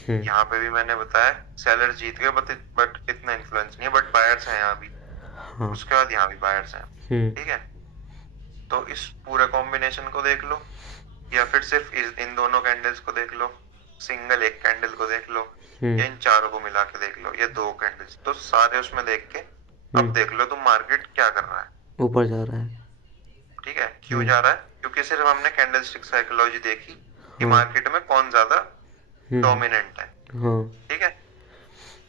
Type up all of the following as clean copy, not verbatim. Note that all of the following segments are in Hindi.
हम्म। यहाँ पे भी मैंने बताया सेलर जीत गए, बट इतना इन्फ्लुएंस नहीं है, बट बायर्स हैं यहाँ भी। हाँ। उसके बाद यहाँ भी बायर्स हैं। हम्म। ठीक है, तो इस पूरे कॉम्बिनेशन को देख लो, या फिर सिर्फ इन दोनों कैंडल्स को देख लो, सिंगल एक कैंडल को देख लो, हम्म। या इन चारों को मिला के देख लो, या दो कैंडल्स, तो सारे उसमें देख के अब हम्म। देख लो तुम मार्केट क्या कर रहा है। ऊपर जा रहा है। ठीक है, क्यों हम्म। जा रहा है? क्योंकि सिर्फ हमने कैंडलस्टिक साइकोलॉजी देखी कि हाँ। मार्केट में कौन ज्यादा हम्म। डोमिनेंट है। हाँ। ठीक है,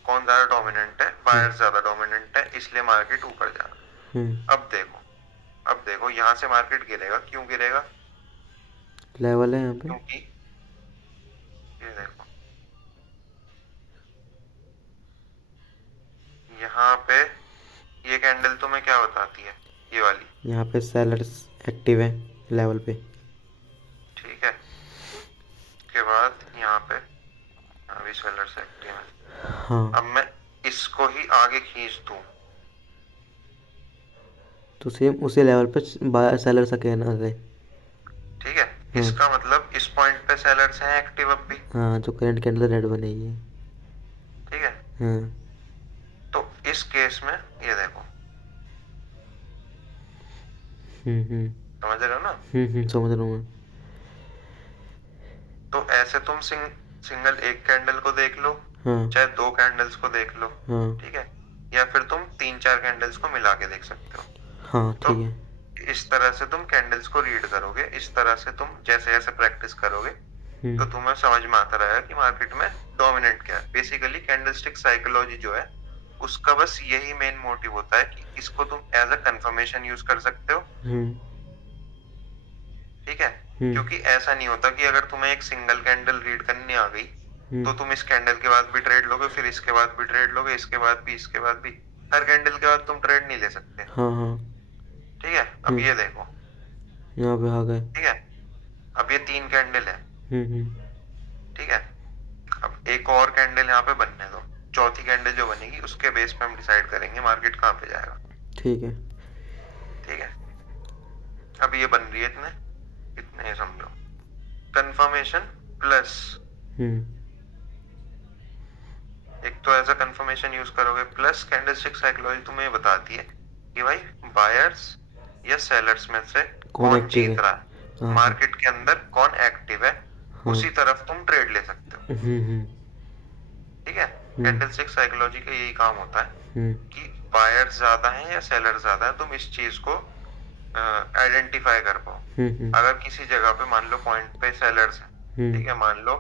कौन ज्यादा डोमिनेंट है, हम्म। बायर्स ज्यादा डोमिनेंट है, इसलिए मार्केट ऊपर जा रहा हम्म। है। अब देखो यहां से मार्केट गिरेगा, क्यों गिरेगा? लेवल है यहाँ पे। क्योंकि ये देखो, यहाँ पे ये कैंडल तुम्हें क्या बताती है, ये वाली? यहाँ पे सेलर्स एक्टिव है लेवल पे। ठीक है, उसके बाद यहाँ पे अभी सेलर्स एक्टिव है। हाँ। अब मैं इसको ही आगे खींच दूं, तो सेम उसी लेवल पे बायर सेलर्स का कहना है। ठीक है, हाँ। इसका मतलब इस पॉइंट पे सेलर्स हैं एक्टिव अब भी। हाँ, जो करंट कैंडल रेड बनेगी। ठीक है, हाँ। तो इस केस में ये देखो, हम्म। समझ रहे हो ना? समझ रहा हूँ मैं। तो ऐसे तुम सिंगल एक कैंडल को देख लो, हाँ। चाहे दो कैंडल्स को देख लो। हाँ। ठीक है, या फिर तुम तीन चार कैंडल्स को मिला के देख सकते हो। हाँ तो ठीक है। इस तरह से तुम कैंडल्स को रीड करोगे, इस तरह से तुम जैसे जैसे प्रैक्टिस करोगे, हम्म। तो तुम्हें समझ में आता रहेगा कि मार्केट में डोमिनेंट क्या है। बेसिकली कैंडलस्टिक साइकोलॉजी जो है, उसका बस यही मेन मोटिव होता है कि इसको तुम एज अ कंफर्मेशन यूज कर सकते हो। हम्म। ठीक है, हम्म। क्योंकि ऐसा नहीं होता कि अगर तुम्हें एक सिंगल कैंडल रीड करनी आ गई, हम्म। तो तुम इस कैंडल के बाद भी ट्रेड लोगे, फिर इसके बाद भी ट्रेड लोगे, इसके बाद भी, इसके बाद भी, हर कैंडल के बाद तुम ट्रेड नहीं ले सकते। हाँ। हाँ। ठीक है, अब हम्म। ये देखो। यहाँ पे आ गए। ठीक है, अब ये तीन कैंडल है। हम्म। ठीक है, अब एक और कैंडल यहाँ पे बनने दो, चौथी कैंडल जो बनेगी उसके बेस पे हम डिसाइड करेंगे मार्केट कहाँ पे जाएगा। ठीक है। ठीक है, अब ये बन रही है इतने इतने समझो, कंफर्मेशन प्लस, हम्म। एक तो एज अ कंफर्मेशन यूज करोगे, प्लस कैंडलस्टिक साइकोलॉजी तुम्हें ये बताती है कि भाई बायर्स या सेलर्स में से कौन कौन एक्टिव है। जीत रहा है, हाँ। हाँ। मार्केट के अंदर कौन एक्टिव है, हाँ। उसी तरफ तुम ट्रेड ले सकते हो। हम्म। ठीक है, हम्म। कैंडलस्टिक साइकोलॉजी का यही काम होता है हम्म। कि बायर्स ज्यादा है या सेलर ज्यादा है, तुम इस चीज को आइडेंटिफाई कर पाओ। हम्म। अगर किसी जगह पे मान लो पॉइंट पे सेलर्स है, हम्म। ठीक है, मान लो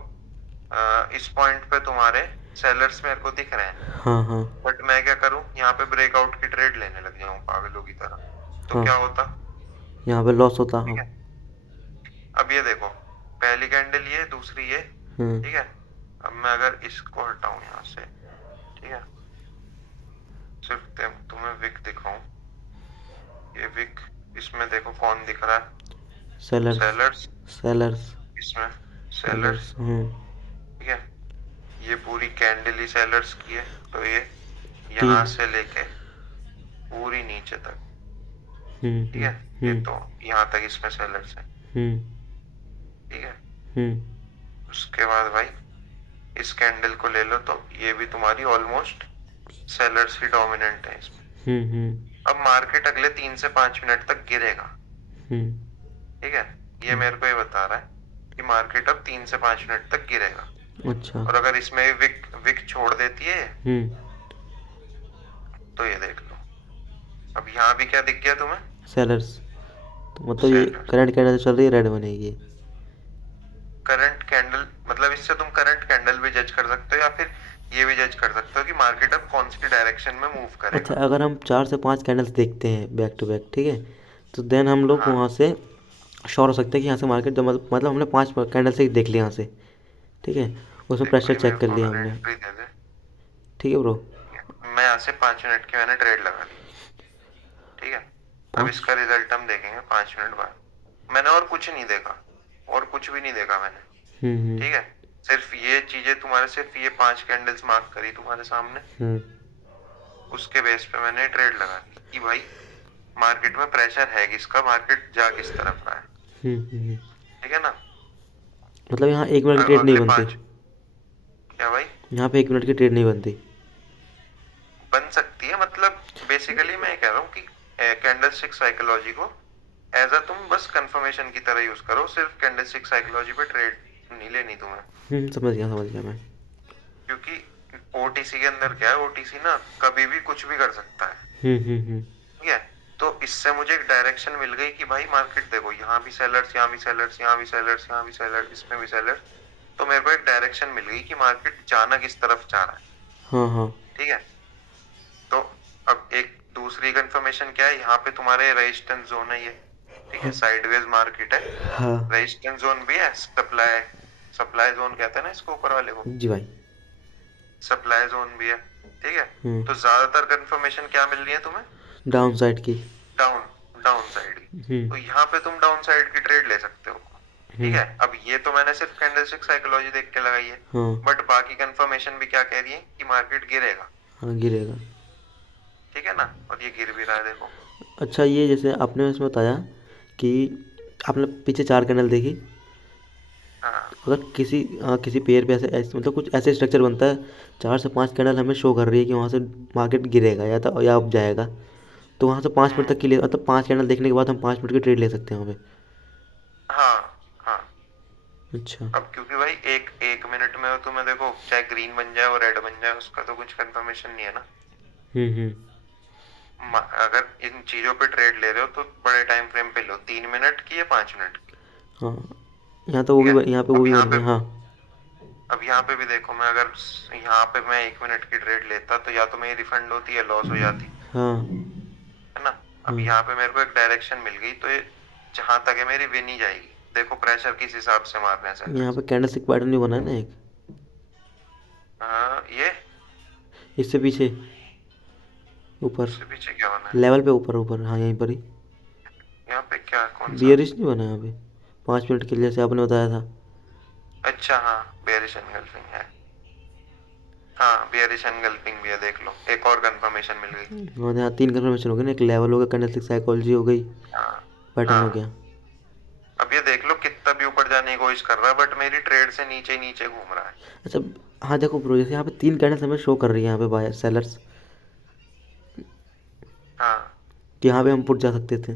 इस पॉइंट पे तुम्हारे सेलर्स मेरे को दिख रहे हैं, हाँ। हाँ। बट मैं क्या करूं, यहाँ पे ब्रेकआउट की ट्रेड लेने लग जाऊं पागलों की तरह, तो हाँ। क्या होता? यहाँ पे लॉस होता। ठीक हाँ। है, अब ये देखो, पहली कैंडल ये, दूसरी ये। हम्म। ठीक है, अब मैं अगर इसको हटाऊं यहाँ से, ठीक है, सिर्फ तुम्हें विक दिखाऊं, ये विक, इसमें देखो कौन दिख रहा है, सेलर्स। Sellers, sellers. इसमें सेलर्स। सेलर्स। ठीक है, ये पूरी कैंडल ही सेलर्स की है, तो ये यहाँ तीन। से लेके पूरी नीचे तक। ठीक हम्म। है, ये हम्म। तो यहाँ तक इसमें सेलर्स है। हम्म। ठीक है, हम्म। उसके बाद भाई इस कैंडल को ले लो, तो ये भी तुम्हारी ऑलमोस्ट सेलर्स ही डोमिनेंट है इसमें। हम्म। अब मार्केट अगले 3 से 5 मिनट तक गिरेगा। हम्म। ठीक है, ये मेरे को ये बता रहा है कि मार्केट अब 3 से 5 मिनट तक गिरेगा। अच्छा। और अगर इसमें विक विक छोड़ देती है, हम्म। तो ये देख लो, अब यहाँ भी क्या दिख गया तुम्हें? सेलर्स। तो मतलब ये सेलर्स। करंट कैंडल चल रही है, रेड बनेगी। करंट कैंडल मतलब इससे तुम करंट कैंडल भी जज कर सकते हो, या फिर ये भी जज कर सकते हो कि मार्केट अब कौन सी डायरेक्शन में मूव अच्छा, करेगा। अगर हम 4 से 5 कैंडल्स देखते हैं बैक टू बैक, ठीक है, तो देन हम लोग हाँ, वहाँ से श्योर हो सकते हैं कि यहाँ से मार्केट जो मतलब हमने 5 कैंडल से ही देख लिया यहाँ से। ठीक है, उसमें देखो प्रेशर ये चेक मेरे कर को लिया अगर हमने। एंट्री दे दे। ठीक है ब्रो। ठीक है, मैं यहाँ से 5 मिनट की मैंने ट्रेड लगा ली। ठीक है, अब पाँच। इसका रिजल्ट हम देखेंगे 5 मिनट बाद। मैंने और कुछ नहीं देखा, और कुछ भी नहीं देखा मैंने। हम्म। ठीक है, सिर्फ ये चीजें तुम्हारे, सिर्फ ये 5 कैंडल्स मार्क करी तुम्हारे सामने, हम्म। उसके बेस पे मैंने ट्रेड लगा दी कि भाई मार्केट में प्रेशर है किसका, मार्केट जा किस तरफ रहा है। हम्म। ठीक है ना? मतलब यहाँ 1 मिनट की ट्रेड नहीं अगले बनती। पांच, यहाँ पे 1 मिनट की ट्रेड नहीं बनती। बन सकती है, मतलब बेसिकली मैं कह रहा हूँ कि कैंडलस्टिक साइकोलॉजी को एज अ तुम बस कंफर्मेशन की तरह यूज करो, सिर्फ कैंडलस्टिक साइकोलॉजी पे ट्रेड नहीं लेनी तुम्हें। समझ गया मैं। क्योंकि ओटीसी के अंदर क्या है, ओटीसी ना कभी भी कुछ भी कर सकता है। हम्म। ठीक है, तो इससे मुझे एक डायरेक्शन मिल गई कि भाई मार्केट देखो, यहाँ भी सेलर्स, यहाँ भी सेलर्स, यहाँ भी सेलर्स, यहाँ भी सेलर्स, इसमें भी सेलर्स। तो मेरे को एक डायरेक्शन मिल गई कि मार्केट जाना किस तरफ जा रहा है। हाँ हाँ। ठीक है, तो अब एक दूसरी कंफर्मेशन क्या है, यहाँ पे तुम्हारे रेजिस्टेंस जोन है ये। ठीक है, साइडवेज मार्केट है, हाँ रेजिस्टेंस जोन भी है, सप्लाई सप्लाई जोन कहते हैं ना इसको ऊपर वाले को, जी भाई। सप्लाई जोन भी है। ठीक है, हम्म। तो ज्यादातर कंफर्मेशन क्या मिल रही है तुम्हें, डाउन साइड की। डाउन डाउन साइड की। हम्म। तो यहाँ पे तुम डाउन साइड की ट्रेड ले सकते हो। ठीक हम्म। है, अब ये तो मैंने सिर्फ कैंडलस्टिक साइकोलॉजी देख के लगाई है, हाँ बट बाकी कंफर्मेशन भी क्या कह रही है कि मार्केट गिरेगा। हाँ गिरेगा। ठीक है ना, और ये गिर भी रहा है देखो। अच्छा, ये जैसे आपने इसमें बताया कि आपने पीछे 4 कैंडल देखी। हाँ। अगर किसी पेयर पे ऐसे मतलब कुछ ऐसे स्ट्रक्चर बनता है, 4 से 5 कैंडल हमें शो कर रही है कि वहाँ से मार्केट गिरेगा या अप जाएगा, तो वहाँ से 5 मिनट हम्म। तक के लिए मतलब 5 कैंडल देखने के बाद हम 5 मिनट की ट्रेड ले सकते हैं वहाँ पे। हाँ हाँ। अच्छा। अब क्योंकि भाई एक एक मिनट में तुम्हें देखो, चाहे ग्रीन बन जाए और रेड बन जाए, उसका तो कुछ कंफर्मेशन नहीं है ना। हम्म। अगर इन चीजों पे ट्रेड ले रहे हो तो बड़े टाइम फ्रेम पे लो, 3 मिनट की या 5 मिनट की। हाँ, यहाँ तो वो ठीक है, भी यहाँ पे वो अब भी यहाँ बन पे रहे हैं हाँ। अब यहाँ पे भी देखो, मैं अगर यहाँ पे मैं 1 मिनट की ट्रेड लेता तो या तो मेरी रिफंड होती या लॉस हो जाती। हाँ है ना। अब हाँ। यहाँ पे मेरे को एक डायरेक्शन मिल गई, तो ये जहां तक है मेरी विन ही जाएगी। देखो प्रेशर किस हिसाब से मार रहे हैं यहाँ सेलर्स। पे कैंडल स्टिक पैटर्न भी बना है ना एक, हाँ, ये इससे पीछे ऊपर, उससे पीछे क्या होना है, लेवल पे ऊपर ऊपर, हाँ यहीं पर ही। यहाँ पे क्या, कौन सा। बियरिश नहीं बना यहाँ पे, 5 मिनट के लिए जैसे आपने बताया था। अच्छा हाँ, बेयरिश एनगल्फिंग है। हाँ, बेयरिश एनगल्फिंग भी है, देख लो एक और कंफर्मेशन मिल गई। और यहाँ 3 कंफर्मेशन हो गए ना, एक लेवल हो गया, कैंडल स्टिक साइकोलॉजी हो गई, हाँ पैटर्न हो हाँ। गया। अब ये देख लो कितना भी ऊपर जाने की कोशिश कर रहा है, बट मेरी ट्रेड से नीचे नीचे घूम रहा है। अच्छा। हाँ देखो ब्रो, जैसे यहाँ पे 3 कैंडल्स हमें शो कर रही है यहाँ पे बायर सेलर्स, हाँ कि यहाँ पे हम पुट जा सकते थे।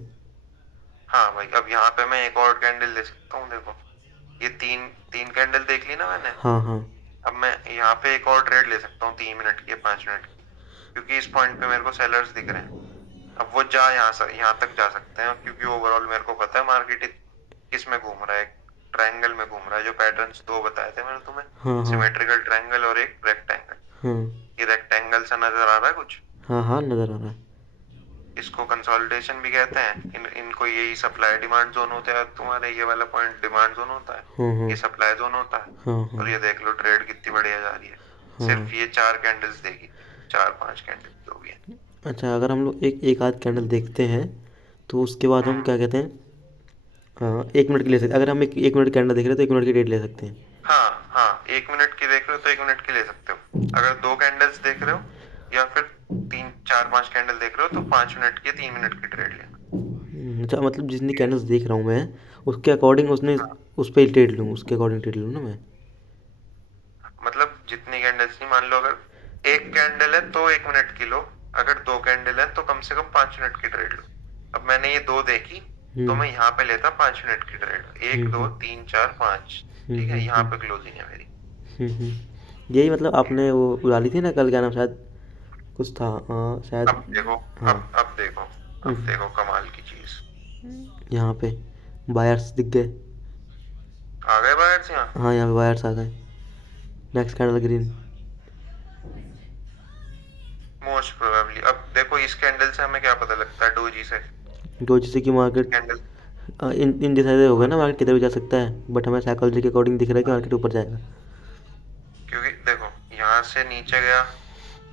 हाँ भाई, अब यहाँ पे मैं एक और कैंडल ले सकता हूँ देखो, ये तीन तीन कैंडल देख ली ना मैंने। हाँ हाँ। अब मैं यहाँ पे एक और ट्रेड ले सकता हूँ, 3 मिनट की या 5 मिनट की, क्योंकि इस पॉइंट पे मेरे को सेलर्स दिख रहे हैं। अब वो यहाँ तक जा सकते हैं, क्योंकि ओवरऑल मेरे को पता है मार्केट किस में घूम रहा है, ट्रायंगल में घूम रहा है। जो पैटर्न्स दो बताए थे मैंने तुम्हें, हाँ हाँ। सिमेट्रिकल ट्रायंगल और एक रेक्टेंगल। हाँ ये रेक्टेंगल सा नजर आ रहा है कुछ, हाँ। हाँ नज़र आ रहा है। इसको कंसोलिडेशन भी कहते हैं। इनको यही सप्लाई डिमांड जोन होता है, तुम्हारे ये वाला पॉइंट डिमांड जोन होता है, हाँ हाँ। ये सप्लाई जोन होता है। हाँ हाँ। और ये देख लो ट्रेड कितनी बढ़िया जा रही है, हाँ। सिर्फ ये 4 कैंडल्स देखी, 4 5 कैंडल जो भी है। अच्छा, अगर हम लोग एक एक आध कैंडल देखते हैं तो उसके बाद हम हम्म। क्या कहते हैं, हाँ 1 मिनट की ले सकते, अगर हम एक मिनट कैंडल देख रहे हैं तो 1 मिनट की रेट ले सकते हैं। हाँ हाँ, 1 मिनट की देख रहे हो तो 1 मिनट की ले सकते हो। अगर दो कैंडल्स देख रहे हो या फिर 3 4 5 कैंडल देख रहे हो तो 5 मिनट की 3 मिनट की ट्रेड लेना। अच्छा, मतलब जितनी ठीक है, कैंडल्स देख रहा हूँ मैं, उसके अकॉर्डिंग उसने हाँ, उस पर ट्रेड लूँ, उसके अकॉर्डिंग ट्रेड लूँ ना मैं। मतलब जितनी कैंडल्स नहीं, मान लो अगर एक कैंडल है तो 1 मिनट की लो, अगर दो कैंडल है तो कम से कम 5 मिनट की ट्रेड लो। अब मैंने ये दो देखी, तो हम्म मैं यहाँ पे लेता 5 मिनट की ट्रेड, हम्म। 1 2 3 4 5। हम्म ठीक है, हम्म यहाँ हम्म पे क्लोजिंग है मेरी। यही मतलब आपने वो उड़ा ली थी ना कल, क्या नाम शायद कुछ था, अब शायद। देखो, हाँ। अब देखो, अब हम्म, देखो कमाल की चीज। यहाँ पे बायर्स दिख गए। आ गए बायर्स यहाँ। हाँ यहाँ पे बायर्स आ गए। Next candle green. Most probably अब देखो, इस कैंडल से हमें क्या पता लगता है, डोजी से। तो जैसे कि इस मार्केट कैंडल, इनडिसाइडेड हो गया ना, मार्केट किधर भी जा सकता है, बट हमें साइकोलॉजी के अकॉर्डिंग दिख रहा है कि मार्केट ऊपर जाएगा। क्योंकि देखो यहाँ से नीचे गया,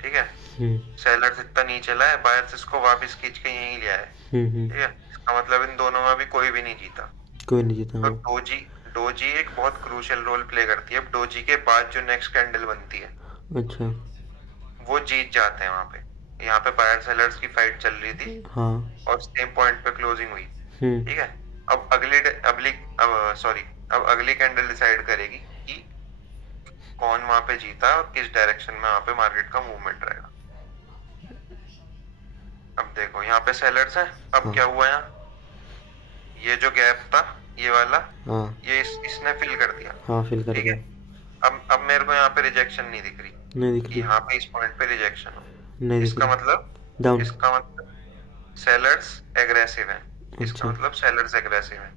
ठीक है, हम्म सेलर्स इतना नीचे लाए, बायर्स इसको वापस खींच के यहीं ले आए। हम्म। ठीक है, इसका मतलब इन दोनों में अभी कोई भी नहीं जीता। कोई नहीं जीता तो हाँ। डोजी डोजी एक बहुत क्रूशियल रोल प्ले करती है। अब डोजी के बाद जो नेक्स्ट कैंडल बनती है, अच्छा। वो जीत जाते हैं वहां पे। यहाँ पे बायर सेलर्स की फाइट चल रही थी हाँ। और सेम पॉइंट पे क्लोजिंग हुई। हम्म ठीक है, अब अगली कैंडल डिसाइड करेगी कि कौन वहां पे जीता है और किस डायरेक्शन में वहां पे मार्केट का मूवमेंट रहेगा। अब देखो यहाँ पे सेलर्स है। अब हाँ क्या हुआ यहाँ, ये जो गैप था ये वाला, हाँ ये इसने फिल कर दिया। हाँ, फिल कर ठीक है। दिया। अब मेरे को यहाँ पे रिजेक्शन नहीं दिख रही नहीं दिख कि रही। यहाँ पे इस पॉइंट पे रिजेक्शन हो। नहीं दिख इसका रही। मतलब डाउन। इसका मतलब सेलर्स एग्रेसिव है। इसका अच्छा। मतलब सेलर्स एग्रेसिव है।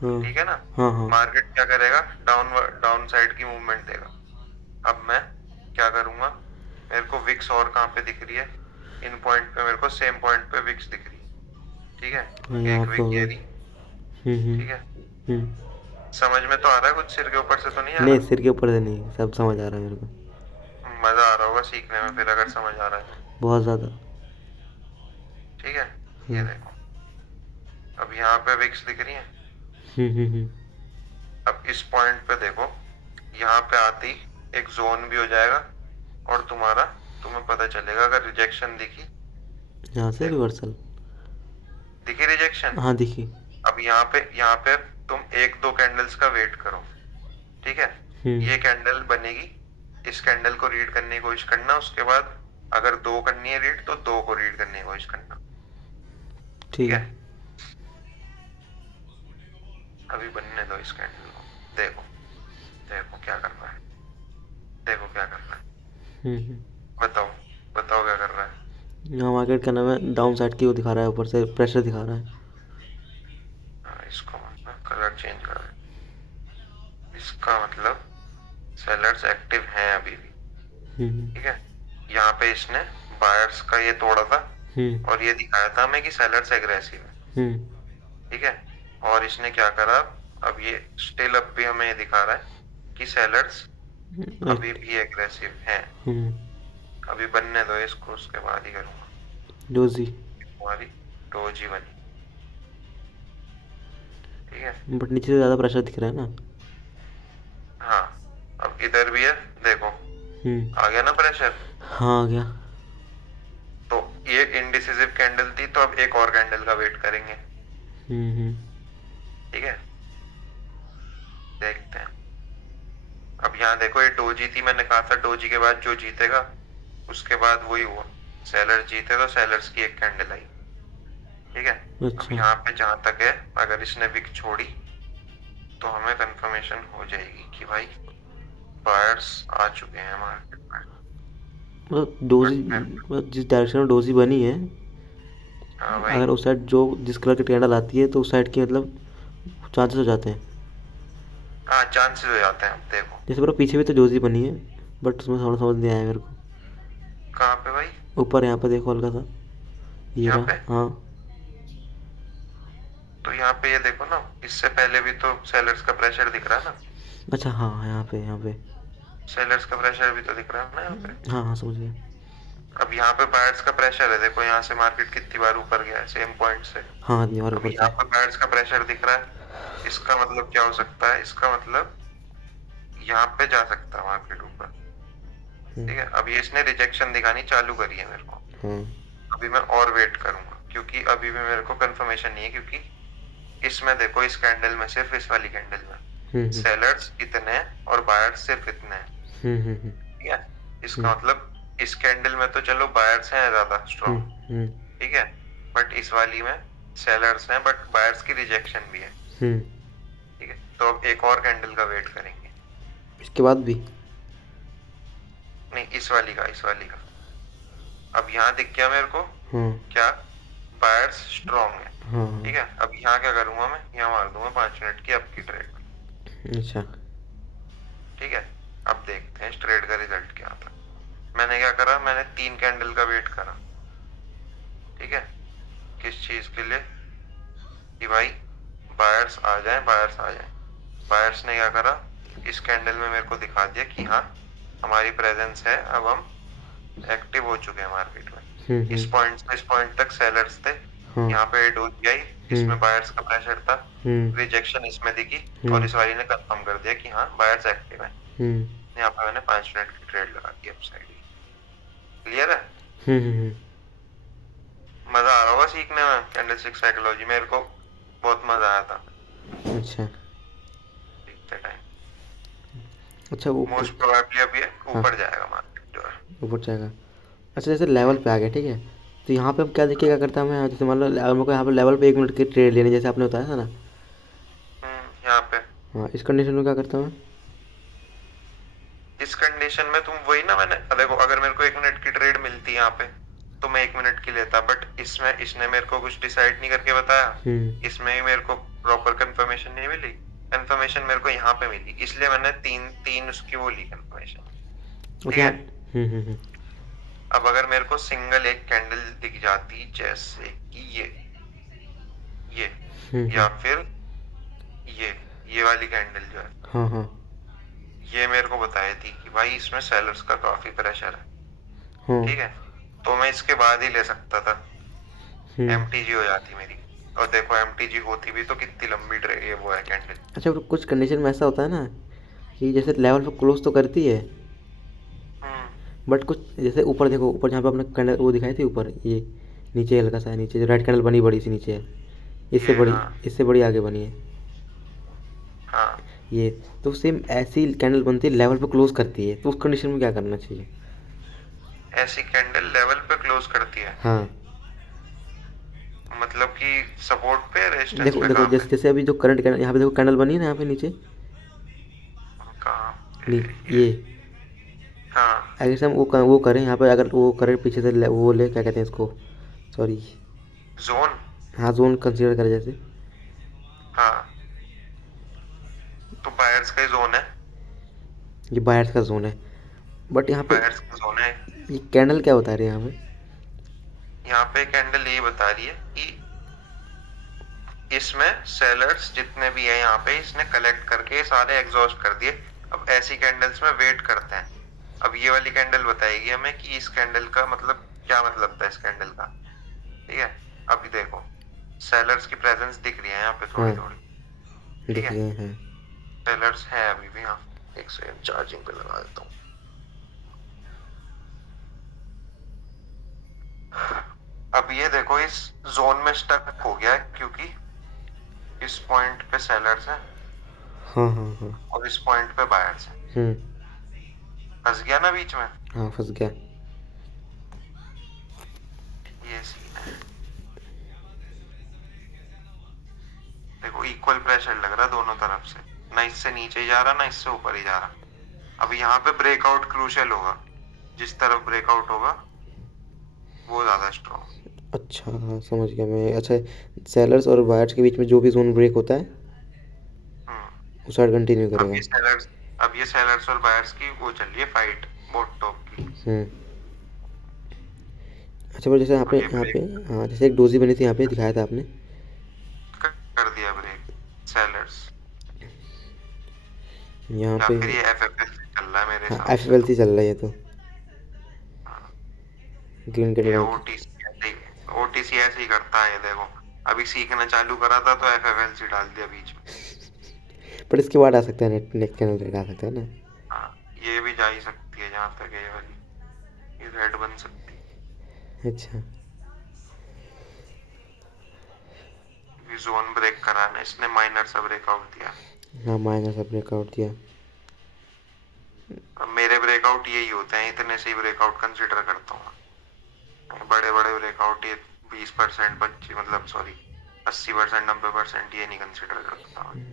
हाँ ठीक है ना। हाँ हाँ। मार्केट क्या करेगा, डाउन साइड की मूवमेंट देगा। अब मैं क्या करूंगा, मेरे को विक्स और कहाँ पे दिख रही है, इन पॉइंट पे मेरे को सेम पॉइंट पे विक्स दिख रही है। ठीक हाँ, है, यहाँ एक पे हो विक गए। ये रही। ठीक है। हम्म। समझ में तो आ रहा है, कुछ सिर के ऊपर से तो नहीं आ नहीं, रहा। सिर के ऊपर से नहीं, सब समझ आ रहा है मेरे को। मजा आ रहा होगा सीखने में फिर अगर समझ आ रहा है तो। बहुत ज़्यादा। ठीक है। ये हम्म देखो, अब यहाँ पे विक्स दिख रही है। हम्म। अब इस पॉइंट पे देखो, यहाँ पे आते ही एक जोन भी हो जाएगा और तुम्हें पता चलेगा अगर रिजेक्शन दिखी। यहाँ से देखो, रिवर्सल। दिखी रिजेक्शन। हाँ, दिखी। अब यहाँ पे तुम एक दो कैंडल्स का वेट करो। ठीक है। हम्म। ये कैंडल बनेगी, इस कैंडल को रीड करने की कोशिश करना, उसके बाद अगर दो करनी है रीड तो दो को रीड करने की कोशिश करना। ठीक ठीक है। है। अभी बनने दो इस कैंडल को। देखो, देखो क्या कर रहा है, देखो क्या कर रहा है। हम्म। बताओ, बताओ क्या कर रहा है। यहाँ मार्केट का नाम है डाउन साइड की, वो दिखा रहा है, ऊपर से प्रेशर दिखा रहा है। हाँ, इसको मतलब कलर चेंज कर रहा है। इसका मतलब सेलर्स एक्टिव हैं अभी भी। हम्म ठीक है। यहाँ पे इसने बायर्स का ये तोड़ा था हम्म और ये दिखाया था हमें कि सेलर्स एग्रेसिव है। हम्म ठीक है। और इसने क्या करा, अब ये स्टिल अब भी हमें ये दिखा रहा है कि सेलर्स अभी एक। भी एग्रेसिव हैं। हम्म। अभी बनने दो इसको, उसके बाद ही करूंगा। डोजी। हमारी डोजी बनी। ठीक है। बट नीचे से ज़्यादा प्रेशर दिख रहा है ना। हाँ, अब इधर भी है। देखो, हम्म। आ गया ना प्रेशर। हाँ, आ गया। तो ये इनडिसिसिव कैंडल थी, तो अब एक और कैंडल का वेट करेंगे। हम्म। ठीक है। देखते हैं। अब यहाँ देखो, ये डोजी थी, मैंने कहा था डोजी के बाद जो जीतेगा उसके बाद वही हुआ। सेलर जीते तो सेलर्स की एक कैंडल आई। ठीक है। अब अच्छा। यहाँ पे जहां तक है, अगर इसने विक छोड़ी तो हमें कंफर्मेशन हो जाएगी कि भाई बायर्स आ चुके हैं मार्केट में। मतलब डोजी, बट मतलब जिस डायरेक्शन में डोजी बनी है, हाँ भाई। अगर उस साइड जो जिस कलर की कैंडल आती है तो उस साइड की मतलब चांसेस हो जाते हैं। हाँ, चांसेस हो जाते हैं। अब देखो, जैसे पूरा पीछे भी तो डोजी बनी है, बट उसमें थोड़ा समझ नहीं आया मेरे को। कहाँ पे भाई। ऊपर यहाँ पे देखो हल्का सा। ये यहाँ रहा। पे, हाँ। तो यहाँ पे ये देखो ना, इससे पहले भी तो सेलर्स का प्रेशर दिख रहा है ना। अच्छा, हाँ, यहाँ पे। सेलर्स का प्रेशर भी तो दिख रहा है ना यहाँ पे। हाँ हाँ, समझ गया। अब यहाँ पे बायर्स का प्रेशर है, देखो यहाँ से मार्केट कितनी बार ऊपर गया है सेम पॉइंट से। हाँ, दीवार अब ऊपर से। यहाँ पे बायर्स का प्रेशर दिख रहा है, इसका मतलब क्या हो सकता है, इसका मतलब यहाँ पे जा सकता है मार्केट ऊपर। हम्म। ठीक है। अब ये इसने रिजेक्शन दिखानी चालू करी है मेरे को। हाँ। अभी मैं और वेट करूंगा क्योंकि अभी भी मेरे को कंफर्मेशन नहीं है, क्योंकि इसमें देखो, इस कैंडल में, सिर्फ इस वाली कैंडल में हम्म सेलर्स इतने हैं और बायर्स सिर्फ इतने हैं। हम्म। ठीक है। हम्म इसका मतलब इस कैंडल में तो चलो बायर्स हैं ज्यादा हम्म स्ट्रॉन्ग। हम्म ठीक है। बट इस वाली में सेलर्स हैं बट बायर्स की रिजेक्शन भी है। हम्म। ठीक है। तो अब एक और कैंडल का वेट करेंगे। इसके बाद भी। नहीं, इस वाली का, इस वाली का। अब यहाँ दिख गया मेरे को हाँ क्या, बायर्स स्ट्रॉन्ग है। हाँ ठीक हाँ। है। अब यहाँ क्या करूंगा, मैं यहाँ मार दूंगा 5 मिनट की आपकी ट्रेड। अच्छा। ठीक है। अब देखते हैं इस ट्रेड का रिजल्ट क्या आता है। मैंने क्या करा, मैंने 3 कैंडल का वेट करा। ठीक है। किस चीज के लिए, कि भाई बायर्स आ जाएं, बायर्स आ जाएं। बायर्स ने क्या करा, इस कैंडल में मेरे को दिखा दिया कि हाँ हमारी प्रेजेंस है, अब हम एक्टिव हो चुके हैं मार्केट में। इस हम्म। पॉइंट से इस पॉइंट तक सेलर्स थे। हाँ। यहाँ पे डोजी आई, हम्म इसमें बायर्स का प्रेशर था, हम्म रिजेक्शन इसमें दिखी और हम्म इस वाली ने कंफर्म कर दिया कि हाँ बायर्स एक्टिव है। हम्म यहाँ पे मैंने 5 मिनट की ट्रेड लगा दी अपसाइड की। क्लियर है। हम्म। मजा आ रहा होगा सीखने में कैंडलस्टिक साइकोलॉजी, मेरे को बहुत मजा आया था अच्छा। सीखते टाइम। अच्छा वो मोस्ट प्रोबेबली अब ये हाँ, ऊपर जाएगा मार्केट जो है। ऊपर जाएगा। अच्छा जैसे लेवल पे आ गया, ठीक है, तो यहाँ पे अब क्या देखिए क्या करता है, मैं जैसे मान लो मेरे को यहाँ पे लेवल पे 1 मिनट की ट्रेड लेनी है, जैसे आपने बताया था ना। यहाँ पे हाँ, इस कंडीशन में क्या करता हूँ मैं? इस कंडीशन में तुम वही ना, मैंने देखो अगर मेरे को 1 मिनट की ट्रेड मिलती है यहाँ पे तो मैं 1 मिनट की लेता, बट इसमें इसने मेरे को कुछ डिसाइड नहीं करके बताया। हम्म। इसमें ही मेरे को प्रॉपर कंफर्मेशन नहीं मिली। कंफर्मेशन मेरे को यहाँ पे मिली, इसलिए मैंने तीन तीन उसकी वो ली कंफर्मेशन। और ठीक यहाँ। है। अब अगर मेरे को सिंगल एक कैंडल दिख जाती जैसे कि ये हम्म। या फिर ये ये वाली कैंडल जो है, हाँ हाँ। ये मेरे को बताई थी कि भाई इसमें सेलर्स का काफी प्रेशर है। हाँ। ठीक है, तो मैं इसके बाद ही ले सकता था, हम्म। एमटीजी हो जाती मेरी। और देखो एमटीजी होती भी तो कितनी लंबी ट्रे ये वो है कैंडल। अच्छा कुछ कंडीशन में ऐसा होता है ना कि जैसे लेवल पे क्लोज तो करती है, हम्म। बट कुछ जैसे ऊपर देखो, ऊपर जहाँ पे अपने कैंडल वो दिखाई थी ऊपर, ये नीचे हल्का सा है, नीचे जो रेड कैंडल बनी बड़ी सी नीचे है, इससे ये बड़ी, हाँ। इससे बड़ी आगे बनी है हाँ, ये, तो सेम ऐसी कैंडल बनती है लेवल पे क्लोज करती है, तो उस कंडीशन में क्या करना चाहिए? ऐसी कैंडल लेवल पे क्लोज करती है हाँ। मतलब कि सपोर्ट पे रेजिस्टेंस देखो पे देखो कहाँ पे? जैसे जैसे अभी जो करंट कैंडल यहाँ पे देखो कैंडल बनी है ना यहाँ पे नीचे, कहाँ पे? नी ये। ये हाँ। अगर से हम वो करें यहाँ पे, अगर वो करें पीछे से वो ले, क्या कहते हैं इसको, सॉरी, जोन। हाँ जोन कंसीडर करें जैसे, हाँ, तो बायर्स का ही जोन है। ये बायर्स का जोन है, बट यहाँ पे बायर्स का जोन है। ये कैंडल क्या बता रही है यहाँ पे? यहाँ पे कैंडल ये बता रही है कि इसमें सेलर्स जितने भी है यहाँ पे इसने कलेक्ट करके सारे एग्जॉस्ट कर दिए। अब ऐसी कैंडल्स में वेट करते हैं। अब ये वाली कैंडल बताएगी हमें कि इस कैंडल का मतलब क्या मतलब था इस कैंडल का। ठीक है, अभी देखो सेलर्स की प्रेजेंस दिख रही है यहाँ पे थोड़ी हाँ, थोड़ी। ठीक दिख है, गए हैं। सेलर्स है अभी भी यहाँ। एक सेकंड चार्जिंग पे लगा देता हूँ। अब ये देखो इस जोन में स्टक हो गया है क्योंकि इस पॉइंट पे सेलर्स है हाँ हाँ हाँ। और इस पॉइंट पे बायर्स है। हम्म। फंस गया ना बीच में। हाँ फंस गया। ये सीन है। देखो इक्वल प्रेशर लग रहा है दोनों तरफ से, ना इससे नीचे जा रहा ना इससे ऊपर ही जा रहा। अब यहाँ पे ब्रेकआउट क्रूशियल होगा, जिस तरफ ब्रेकआउट होगा वो ज्यादा स्ट्रॉन्ग। अच्छा हाँ समझ गया मैं। अच्छा, सेलर्स और बायर्स के बीच में जो भी जोन ब्रेक होता है हम्म। वो साइड कंटिन्यू अब करेगा। ये सेलर्स अब ये सेलर्स और बायर्स की वो चल रही है फाइट, बॉट टॉप की। हम्म। अच्छा पर जैसे यहाँ पे, और ये यहाँ पे, ब्रेक हाँ जैसे एक डोजी बनी थी यहाँ पे दिखाया था आपने। कर दिया ब्रेक सेलर्स। यहाँ या पे फिर ये एफएफएल से चल रहा है मेरे हाँ हिसाब एफ से एल तो। सी चल रहा है ये तो, हाँ, ग्रीन कैंडल ये बनी थी। ओटीसी ऐसे ही, ओटीसी ऐसे ही करता है ये देखो। अभी सीखना चालू करा था तो एफएफएल डाल दिया बीच में। पर इसके बाद आ सकता है, नेट नेक्स्ट कैंडल रेड आ सकता है ना। हाँ, ये भी जा ही सकती है जहां तक ये वाली, ये रेड बन सकती है। अच्छा। अभी जोन ब्रेक करा ना इसने, माइनर सा ब्रेकआउट दिया। हाँ माइनस सा ब्रेकआउट दिया। अब मेरे ब्रेकआउट यही होते हैं, इतने से ही ब्रेकआउट कंसिडर करता हूँ मैं। बड़े बड़े ब्रेकआउट ये 20% 25 मतलब सॉरी 80% 90% ये नहीं कंसिडर करता मैं।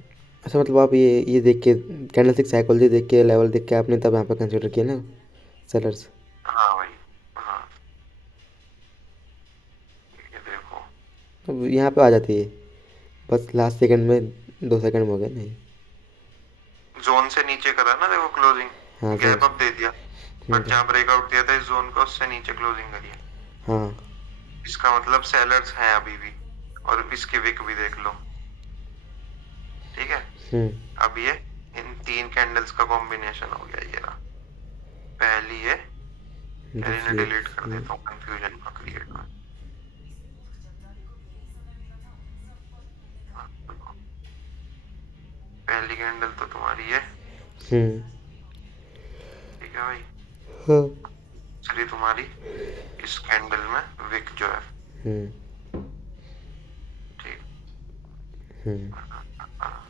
अच्छा मतलब आप ये देख के, कैंडल स्टिक साइकोलॉजी देख के, लेवल देख के आपने तब यहाँ पे कंसिडर किया ना सेलर्स। हाँ भाई। हाँ, ये देखो अब यहाँ पे आ जाती है, बस लास्ट सेकंड में, 2 सेकंड में हो गया नहीं। जोन से नीचे करा ना देखो क्लोजिंग, हाँ जोन गैप से। अप दे दिया। बट जहाँ ब्रेकआउट दिया था इस जोन का उससे नीचे क्लोजिंग करी है। हाँ। इसका मतलब सेलर्स हैं अभी भी। और इसकी विक भी देख लो। ठीक है, हम्म। अब ये इन तीन कैंडल्स का कॉम्बिनेशन हो गया ये रहा। पहली है, यार इन्हें दूसरी डिलीट कर देता हूँ कंफ्यूजन का क्रिएट में। हाँ, देखो, पहली कैंडल तो तुम्हारी है। हम्म। ठीक है भाई। हाँ। दूसरी तुम्हारी इस कैंडल में विक जो है। हम्म। ठीक। हम्म। हाँ,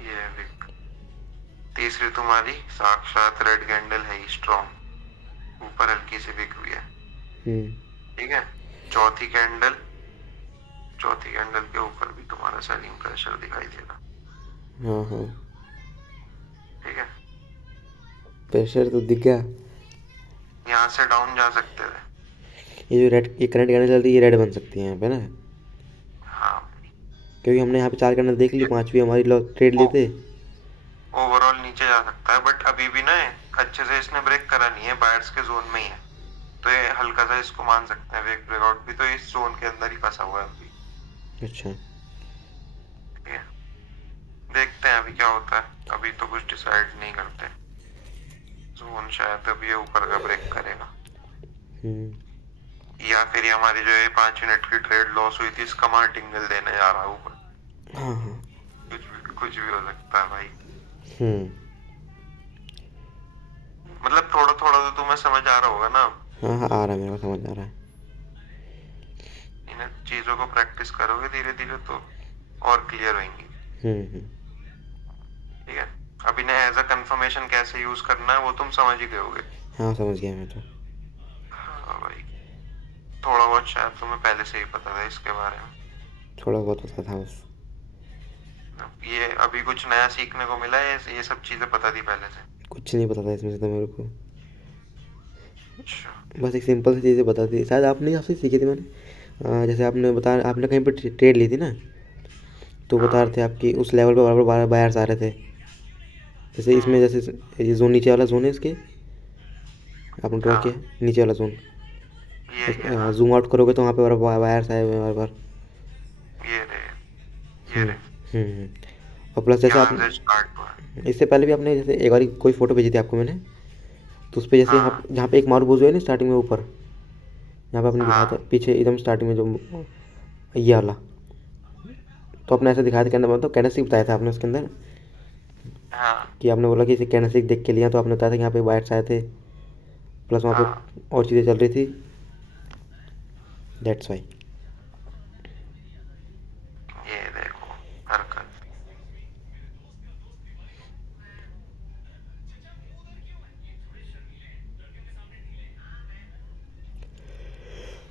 ये है विक। तीसरी तुम्हारी साक्षात रेड कैंडल है ही स्ट्रॉन्ग, ऊपर हल्की सी विक हुई है। हम्म। ठीक है। चौथी कैंडल, चौथी कैंडल के ऊपर भी तुम्हारा सेलिंग प्रेशर दिखाई देगा। हाँ हाँ, ठीक है। प्रेशर तो दिख गया। यहाँ से डाउन जा सकते थे। ये जो रेड, ये करंट कैंडल चल रही है, ये रेड बन सकती है यहाँ पे ना, हाँ। क्योंकि हमने यहाँ पे 4 कैंडल देख ली, 5वीं हमारी लॉस ट्रेड ओ, लेते। ओवरऑल नीचे जा सकता है, बट अभी भी ना अच्छे से इसने ब्रेक करा नहीं है, बायर्स के जोन में ही है। तो ये हल्का सा इसको मान सकते हैं ब्रेकआउट भी, तो इस जोन के अंदर ही फंसा हुआ है अभी। अच्छा। ठीक है। देखते हैं अभी क्या होता है, अभी तो कुछ डिसाइड नहीं करते। जोन शायद अभी ये ऊपर का ब्रेक करेगा, हम्म। या फिर ये हमारी जो ये 5 मिनट की ट्रेड लॉस हुई थी इसका मार्टिंगल देने जा रहा है ऊपर। हाँ हाँ। कुछ भी हो सकता है भाई। हम्म। मतलब थोड़ा थोड़ा तो तुम्हें समझ आ रहा होगा ना। हाँ हाँ, आ रहा है, मेरे को समझ आ रहा है। इन चीजों को प्रैक्टिस करोगे धीरे धीरे तो और क्लियर होंगी। हम्म। ठीक है। अभी ने एज अ कंफर्मेशन कैसे यूज करना है वो तुम समझ ही गए होगे। हाँ, समझ गया मैं तो। हाँ भाई, थोड़ा बहुत शायद तुम्हें पहले से ही पता था इसके बारे में। थोड़ा बहुत पता था बस। ये अभी कुछ नया सीखने को मिला है, ये सब चीजें पता थी पहले से। कुछ नहीं पता था इसमें से तो मेरे को, अच्छा। बस एक सिंपल सी चीज़ें पता थी, शायद आपने आपसे सीखी थी मैंने। जैसे आपने बता, आपने कहीं पर ट्रेड ली थी ना, तो बता रहे हाँ। थे आपकी उस लेवल पर बराबर बारह बायर्स आ रहे थे। जैसे इसमें, हम्म। जैसे ये जोन, नीचे वाला जोन है इसके, आपने ड्रॉ किया हाँ, है नीचे वाला जोन, ये हाँ, जूम आउट करोगे तो वहाँ पे बराबर बायर्स आए हुए हैं बार बार। ये रे, ये हम्म। रे, हम्म। और प्लस जैसे यहाँ आप, से स्टार्ट हुआ। इससे पहले भी आपने जैसे एक बार कोई फ़ोटो भेजी थी आपको मैंने, तो उस पर जैसे यहाँ हाँ जहाँ पे एक मारूबूज है ना स्टार्टिंग में ऊपर, यहाँ पे आपने दिखाया था हाँ पीछे एकदम स्टार्टिंग में जो ये वाला, तो आपने ऐसा दिखाया था, कहने मतलब कैंडलस्टिक बताया था आपने उसके अंदर, हाँ कि आपने बोला कि इसे कैंडलस्टिक देख के लिया, तो आपने बताया था कि यहाँ पे वायर्स आए थे, प्लस वहाँ हाँ। पे और चीज़ें चल रही थी, दैट्स वाई। ये देखो हरकत।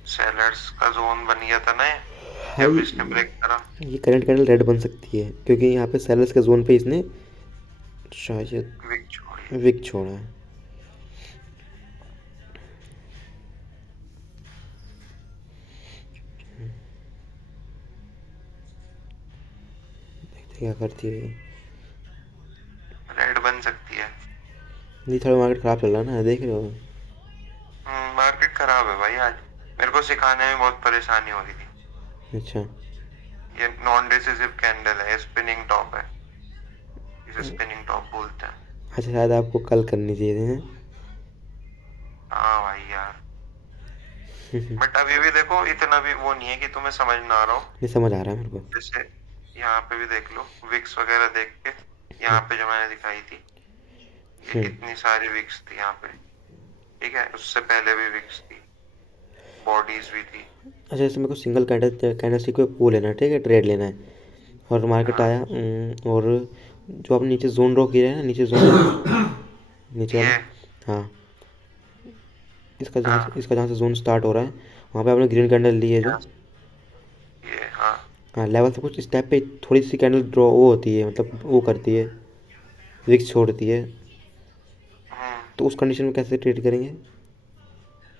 सेलर्स का जोन बन गया था ना ये, जब भाई, इसने ब्रेक करा। ये करंट कैंडल रेड बन सकती है, क्योंकि यहाँ पे सेलर्स के जोन पे इसने शायद विक छोड़ी। विक छोड़ा है। देखते क्या करती है ये। रेड बन सकती है। नहीं, थोड़ा मार्केट ख़राब चल रहा है ना, देख रहे हो। मार्केट खराब है भाई आज, मेरे को सिखाने में बहुत परेशानी हो रही थी। अच्छा। ये नॉन डिसिसिव कैंडल है, स्पिनिंग टॉप है, इसे स्पिनिंग टॉप बोलते हैं। अच्छा, शायद आपको कल करनी चाहिए थी, हैं? हाँ भाई यार, बट अभी भी देखो इतना भी वो नहीं है कि तुम्हें समझ ना आ रहा हो। नहीं, समझ आ रहा है मेरे को। जैसे यहाँ पे भी देख लो विक्स वगैरह देख के, यहाँ पे जो मैंने दिखाई थी, ये हम्म। कितनी सारी विक्स थी यहाँ पे। ठीक है, उससे पहले भी विक्स थी, बॉडीज भी थी। अच्छा, जैसे मेरे को सिंगल कैंडलस्टिक पे वो लेना है, ठीक है, ट्रेड लेना है, और मार्केट हाँ। आया, और जो आपने नीचे जोन ड्रॉ किया है ना, नीचे जोन, नीचे वाला, ये। हाँ, हाँ। इसका जहाँ से जोन स्टार्ट हो रहा है, वहाँ पे आपने ग्रीन कैंडल ली है जो, यहाँ ये। हाँ। हाँ, लेवल से कुछ इस टाइप पे थोड़ी सी कैंडल ड्रॉ वो होती है, मतलब वो करती है, विक्स छोड़ती है, हम्म। तो उस कंडीशन में कैसे ट्रेड करेंगे?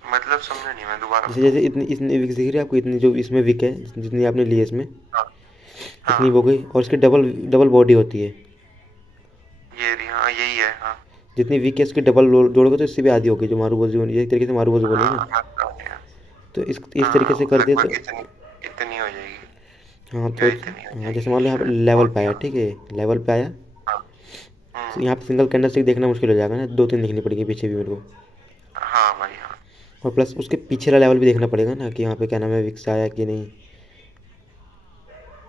मतलब समझा नहीं, मैं दोबारा जैसे बताऊँ। जैसे इतनी इतनी विक्स दिख रही है आपको, इतनी जो इसमें विक है, जितनी आपने ली है इसमें, हाँ। इतनी हाँ। वो गई, और इसकी डबल डबल बॉडी होती है, ये रही, हाँ यही है, हाँ। जितनी वीक है उसकी डबल जोड़ोगे तो इससे भी आधी होगी, जो मारूबोजी होनी है, एक तरीके से मारूबोजी बोले ना, हाँ हाँ हाँ हाँ। तो इस तरीके से हाँ, कर दिए तो, लगभग इतनी, इतनी हो जाएगी, हाँ या तो, इतनी हो हाँ, जैसे जाएगी मान लो यहाँ पे शायद लेवल पे बॉडी, आया, हाँ। ठीक है, लेवल पे आया, हाँ। तो यहाँ पे सिंगल कैंडल स्टिक देखना मुश्किल हो जाएगा ना, दो तीन दिखनी पड़ेगी पीछे भी मेरे को, हाँ भाई हाँ। और प्लस उसके पीछे वाला लेवल भी देखना पड़ेगा ना, कि यहाँ पे क्या नाम है, विक्स आया कि नहीं।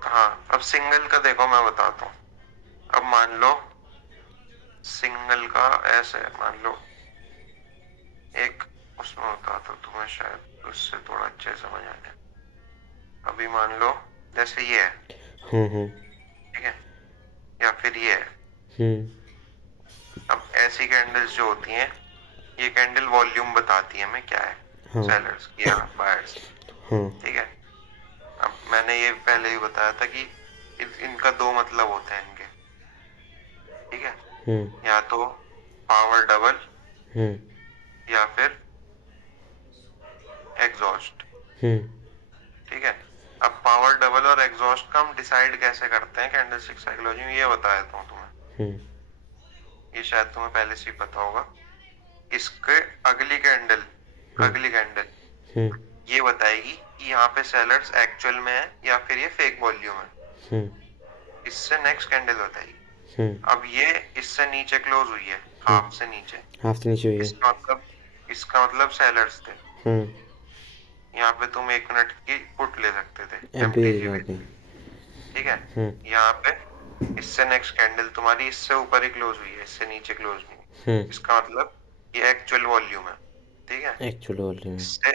हाँ, अब सिंगल का देखो मैं बताता हूँ। अब मान लो सिंगल का ऐसे है, मान लो एक उसमें होता तो तुम्हें शायद उससे थोड़ा अच्छे से समझ आ जाए। अभी मान लो जैसे ये है, हाँ हाँ। ठीक है, या फिर ये है, हम्म। अब ऐसी कैंडल्स जो होती हैं, ये कैंडल वॉल्यूम बताती है हमें क्या है, हाँ सेलर्स या बायर्स। हाँ ठीक है। अब मैंने ये पहले ही बताया था कि इनका दो मतलब होते हैं इनके। ठीक है। हम्म या तो पावर डबल हम्म या फिर एग्जॉस्ट। हम्म ठीक है। अब पावर डबल और एग्जॉस्ट का हम डिसाइड कैसे करते हैं कैंडलस्टिक साइकोलॉजी में, ये बता देता हूँ तुम्हें। हम्म ये शायद तुम्हें पहले से ही पता होगा। इसके अगली कैंडल, हम्म अगली कैंडल हम्म ये बताएगी कि यहाँ पे सेलर्स एक्चुअल में है या फिर ये फेक वॉल्यूम है। हम्म इससे नेक्स्ट कैंडल बताएगी। हम्म अब ये इससे नीचे क्लोज हुई है, हम्म हाफ से नीचे। हाफ से नीचे हुई है। इसका मतलब सेलर्स थे। हम्म यहाँ पे तुम 1 मिनट की पुट ले सकते थे एमपी की एमटीजी जगह पे। पे। ठीक है। हम्म यहाँ पे इससे नेक्स्ट कैंडल तुम्हारी इससे ऊपर ही क्लोज हुई है, इससे नीचे क्लोज नहीं हुई। हम्म इसका मतलब ये एक्चुअल वॉल्यूम है। ठीक है। एक्चुअल वॉल्यूम है। इससे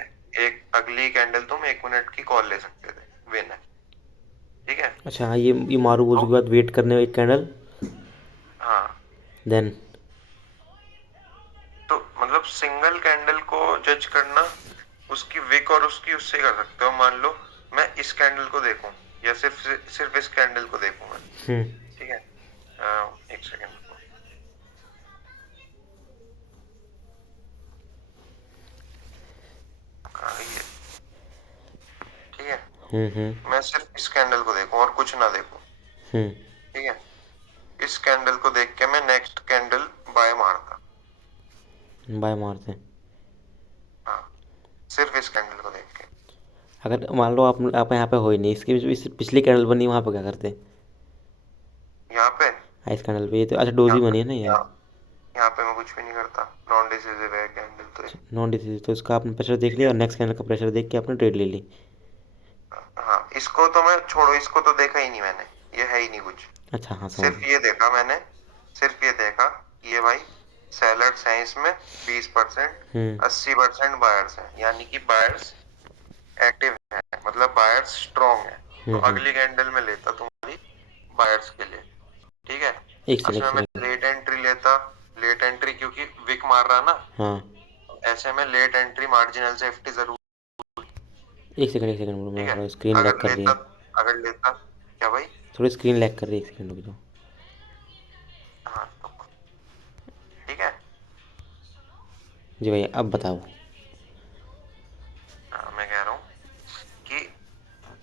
एक अगली कैंडल तुम 1 मिनट की कॉल ले सकते थे, विन है। ठीक है। अच्छा हाँ, ये मारू तो उसके बाद वेट करने एक कैंडल, हाँ, देन। तो मतलब सिंगल कैंडल को जज करना उसकी विक और उसकी उससे कर सकते हो। मान लो मैं इस कैंडल को देखूं या सिर्फ सिर्फ इस कैंडल को देखूं मैं। हम्म ठीक है। एक सेकेंड को। कहाँ गई है? ठीक है। हम्म मैं सिर्फ इस कैंडल को देखूं और कुछ ना देखूं। हम्म ठीक है। इस कैंडल को देख के मैं नेक्स्ट कैंडल बाय मारता। बाय मारते हैं। हाँ, सिर्फ इस कैंडल को देख के। अगर मान लो आप यहाँ पे हो ही नहीं, इसकी इस पिछली कैंडल बनी वहाँ पे क्या करते? यहाँ पे, इस कैंडल पे ये तो अच्छा डोज यहाँ ही पे, बनी है ना यार। यहाँ यहाँ पे मैं कुछ भी नहीं करता। नॉन डिसिसिव है कैंडल तो ये। नॉन डिसीज तो इसका आपने प्रेशर देख ठीक लिया है। और नेक्स्ट कैंडल का प्रेशर देख के आपने ट्रेड ले ली। हाँ, इसको तो मैं छोड़ो, इसको तो देखा ही नहीं मैंने। ये है ही नहीं कुछ। अच्छा हाँ समझ सिर्फ गया। ये देखा मैंने, सिर्फ ये देखा कि ये भाई सेलर्स हैं इसमें 20%, हम्म 80% बायर्स हैं, यानी कि बायर्स एक्टिव है, मतलब बायर्स स्ट्रॉन्ग है। तो हम्म। अगली कैंडल में लेता तुम्हारी बायर्स के लिए। ठीक है। एक उसमें मैं सेकंड। लेट एंट्री लेता। लेट एंट्री क्योंकि विक मार रहा ना, हाँ ऐसे में लेट एंट्री मार्जिनल सेफ्टी जरूर। एक सेकंड ब्रो, ठीक मैं है। थोड़ा स्क्रीन लैग अगर कर रही लेता, है। अगर लेता क्या भाई? थोड़ी स्क्रीन लैग कर रही है, एक सेकंड रुक जाओ। हाँ तो ठीक है। जी भैया अब बताओ। हाँ, मैं कह रहा हूँ कि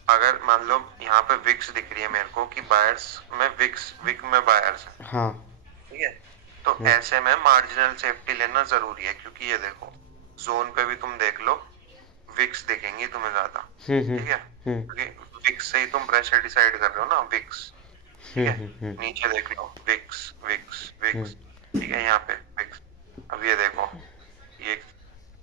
अगर मान लो यहाँ पे विक्स दिख रही है मेरे को कि बायर्स में विक्स, विक में बायर्स है। हाँ ठीक है। तो हाँ ऐसे में मार्जिनल सेफ्टी लेना जरूरी है, क्योंकि ये देखो जोन पे भी तुम देख लो, विक्स दिखेंगी तुम्हें ज्यादा। हम्म ठीक है। हम्म क्योंकि विक्स से ही तुम प्रेशर डिसाइड कर रहे हो ना, विक्स। ठीक है। हम्म नीचे देख लो, विक्स विक्स हम्म विक्स। ठीक है, यहाँ पे विक्स। अब ये देखो, ये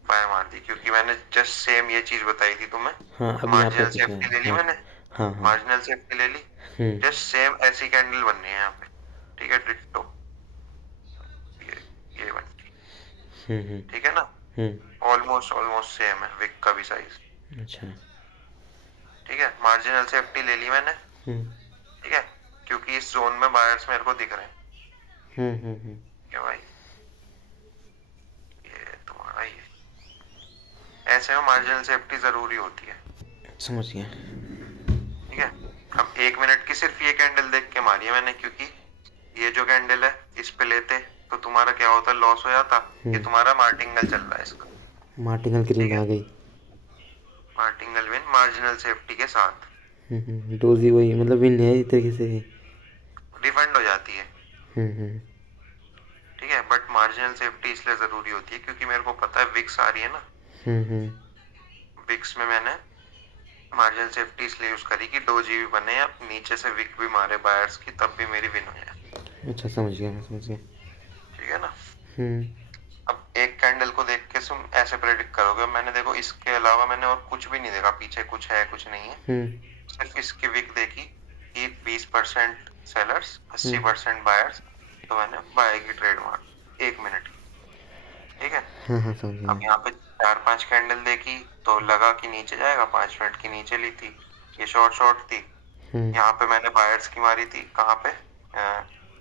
फायर मार दी क्योंकि मैंने जस्ट सेम ये चीज बताई थी तुम्हें। हाँ अभी यहाँ पे मार्जिनल कुछ है। सेफ्टी ले ली हाँ मैंने, हाँ हाँ। मार्जिनल सेफ्टी ले ली। हम्म जस्ट सेम ऐसी कैंडल बननी है यहाँ पे। ठीक है, डिट्टो। ये ये बनती। हम्म। ठीक है ना। हम्म ऑलमोस्ट ऑलमोस्ट सेम है विक का भी साइज। अच्छा। ठीक है, मार्जिनल सेफ्टी ले ली मैंने। हम्म ठीक है, क्योंकि इस जोन में बायर्स मेरे को दिख रहे हैं। हम्म। क्या भाई, ये तुम्हारा ये, ऐसे में मार्जिनल सेफ्टी जरूरी होती है। समझ गया। ठीक है। अब 1 मिनट की सिर्फ ये कैंडल देख के मारी है मैंने, क्योंकि ये जो कैंडल है इस पे लेते तो तुम्हारा क्या होता, लॉस हो जाता। ये हम्म तुम्हारा मार्टिंगल चल रहा है इसका। मार्टिनल ठीक ग्रीन है। आ गई। मार्टिंगल विन मार्जिनल सेफ्टी के साथ डोज ही वही मतलब विन है एक तरीके से। रिफंड हो जाती है। हम्म। ठीक है, बट मार्जिनल सेफ्टी इसलिए जरूरी होती है क्योंकि मेरे को पता है विक्स आ रही है ना। हम्म। विक्स में मैंने मार्जिनल सेफ्टी इसलिए यूज करी कि डोजी भी बने या नीचे से विक भी मारे बायर्स की, तब भी मेरी विन हो जाए। अच्छा समझ गया, मैं समझ गया। ठीक है ना। हम्म अब एक कैंडल को देख के तुम ऐसे प्रेडिक्ट करोगे। मैंने देखो इसके अलावा मैंने और कुछ भी नहीं देखा, पीछे कुछ है कुछ नहीं है। हम्म सिर्फ इसकी विक देखी कि 20% सेलर्स, अस्सी हम्म। Percent buyers. तो मैंने बाय की ट्रेड मार 1 मिनट की। ठीक है। हाँ हाँ समझ अब गया। यहाँ पे 4-5 कैंडल देखी तो लगा कि नीचे जाएगा, 5 मिनट की नीचे ली थी। ये शॉर्ट शॉर्ट थी। हम्म यहाँ पे मैंने बायर्स की मारी थी, कहाँ पे,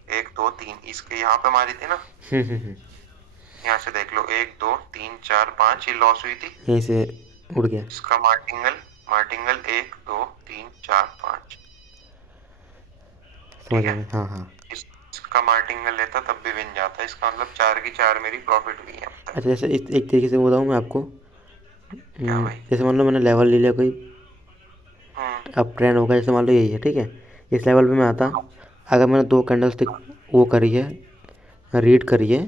एक दो तीन, इसके यहाँ पे मारी थी ना, हम्म। यहाँ से देख लो, एक दो तीन चार पांच, ये लॉस हुई थी। यहीं से उड़ गया। इसका मार्टिंगल, मार्टिंगल एक दो तीन चार पांच, समझ ठीक आ है। गया, हाँ हाँ। इसका मार्टिंगल लेता तब भी विन जाता, इसका मतलब चार की चार मेरी प्रॉफिट हुई है अब तक। अच्छा, जैसे एक तरीके से बताऊँ मैं आपको। क्या भाई? जैसे मान लो मैंने लेवल ले लिया कोई, हम्म। अब ट्रेंड होगा, जैसे मान लो यही है, ठीक है। इस लेवल पे मैं आता, अगर मैंने 2 कैंडल स्टिक वो करी है, रीड करी है,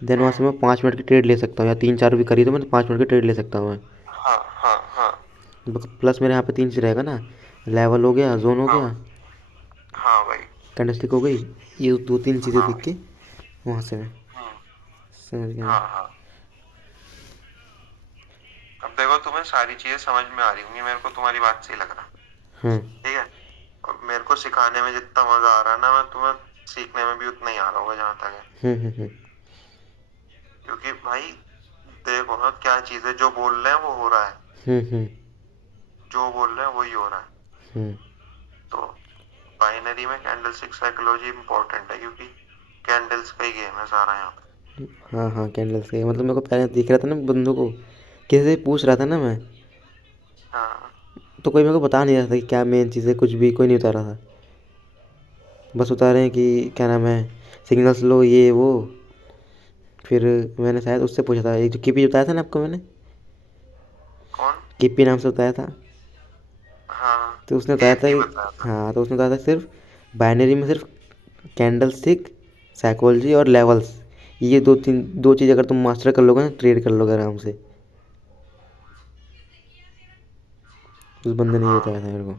देन वहाँ से हम्म। मैं 5 मिनट की ट्रेड ले सकता हूँ, या 3 4 भी करी तो मैं 5 मिनट की ट्रेड ले सकता हूँ मैं। हाँ हाँ हाँ प्लस मेरे यहाँ पे 3 चीज़ रहेगा ना, लेवल हो गया, जोन हो हाँ गया, हाँ भाई। कैंडल स्टिक हो गई। ये 2 3 चीज़ें हाँ देख भाई। के वहाँ से मैं हम्म। समझ गया मैं। हाँ हाँ। अब देखो, तुम्हें सारी चीजें समझ में आ रही होंगी, मेरे को तुम्हारी बात से ही लग रहा। हाँ। ठीक है। और मेरे को सिखाने में जितना मजा आ रहा है ना, मैं तुम्हें सीखने में भी उतना ही आ रहा होगा जहां तक है। हम्म। क्योंकि भाई देखो ना, क्या चीज है, जो बोल रहे हैं वो हो रहा है, हम्म। जो बोल रहे हैं वही हो रहा है। हम्म। तो बाइनरी में कैंडलस्टिक साइकोलॉजी इंपॉर्टेंट है, क्योंकि कैंडल्स का ही गेम है सारा यहाँ पे। हाँ हाँ, कैंडल से मतलब मेरे को पहले दिख रहा था ना बंदों को, किसी से पूछ रहा था ना मैं, हाँ तो कोई मेरे को बता नहीं रहा था कि क्या मेन चीज़ है, कुछ भी कोई नहीं बता रहा था। बस बता रहे हैं कि क्या नाम है, सिग्नल्स लो ये वो। फिर मैंने शायद उससे पूछा था, एक जो केपी बताया था ना आपको मैंने, कौन? केपी नाम से बताया था। हाँ, तो उसने बताया था एपी कि, बताया था। हाँ, तो उसने बताया था सिर्फ बाइनरी में सिर्फ कैंडल स्टिक, साइकोलॉजी और लेवल्स, ये 2 चीज़ अगर तुम मास्टर कर लोगे ना, ट्रेड कर लोगे आराम से। उस बंदे ने ये हाँ बताया था मेरे को।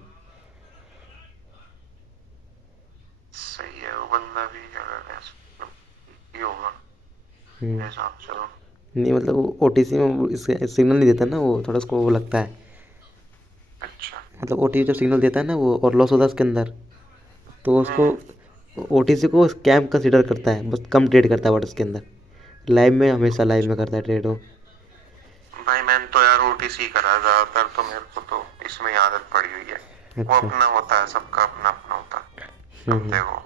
सही है, वो बंदा भी अगर ऐसा ही होगा हम्म। मेरे हिसाब से तो। नहीं मतलब वो ओटीसी में वो इसके सिग्नल नहीं देता ना, वो थोड़ा उसको वो लगता है। अच्छा। मतलब ओटीसी जब सिग्नल देता है ना वो, और लॉस होता है उसके अंदर, तो उसको हम्म। ओटीसी को स्कैम कंसिडर करता है, बस कम ट्रेड करता है बट उसके अंदर। लाइव में हमेशा लाइव में करता है ट्रेड वो। भाई मैंने तो यार ओटीसी करा है ज्यादातर, तो मेरे को तो इसमें आदत पड़ी हुई है। वो अच्छा। अपना होता है, सबका अपना अपना होता है। अब हम्म। देखो,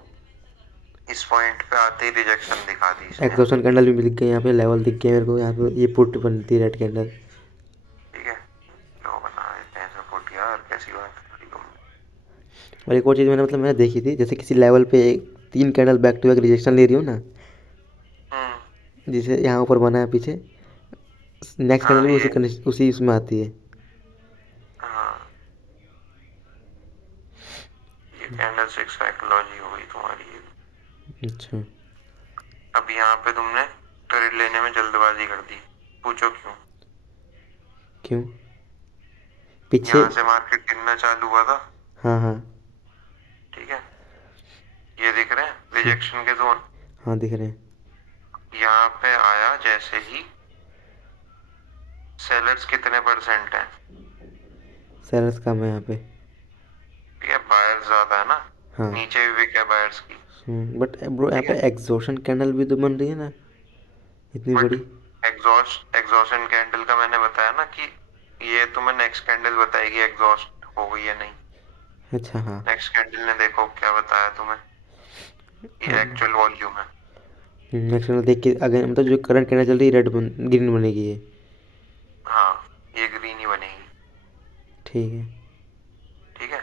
इस पॉइंट पे आते ही रिजेक्शन दिखा दी इसने। एक्सॉशन कैंडल भी दिख गई यहाँ पे, लेवल दिख गए मेरे को यहाँ पे, ये पुट बनती है रेड कैंडल। ठीक है, लो बना देते हैं सपोर्ट, यार कैसी बात करी तुमने। और एक और चीज़ मैंने मतलब मैंने देखी थी, जैसे किसी लेवल पे 3 candle back to back rejection ले रही हो ना, हम्म। जैसे यहाँ ऊपर बना है पीछे, नेक्स्ट कैंडल हाँ भी ये। उसी उसमें आती है। हाँ, ये कैंडल स्टिक साइकोलॉजी हो गई तुम्हारी ये। अच्छा। अब यहाँ पे तुमने ट्रेड लेने में जल्दबाजी कर दी, पूछो क्यों? क्यों? पीछे। यहाँ से मार्केट गिरना चालू हुआ था, हाँ हाँ। ठीक है, ये दिख रहे हैं रिजेक्शन के जोन। हाँ दिख रहे हैं। यहाँ पे आया जैसे ही, सेलर्स कितने परसेंट हैं? सेलर्स कम है यहाँ पे। ठीक है, बायर्स ज्यादा है ना, हाँ। नीचे भी बिक है बायर्स की। बट ब्रो यहाँ ठीक पे है, एग्जॉशन कैंडल भी तो बन रही है ना, इतनी बट बड़ी। एग्जॉशन कैंडल का मैंने बताया ना कि ये तुम्हें नेक्स्ट कैंडल बताएगी एग्जॉस्ट हो गई है नहीं। अच्छा हाँ। नेक्स्ट कैंडल ने देखो क्या बताया तुम्हें, ये अब एक्चुअल वॉल्यूम है। नेक्स्ट कैंडल देख के अगर मतलब जो करंट कैंडल चल रही है ग्रीन बनेगी ये। हाँ, ये ग्रीन ही बनेगी। ठीक है। ठीक है,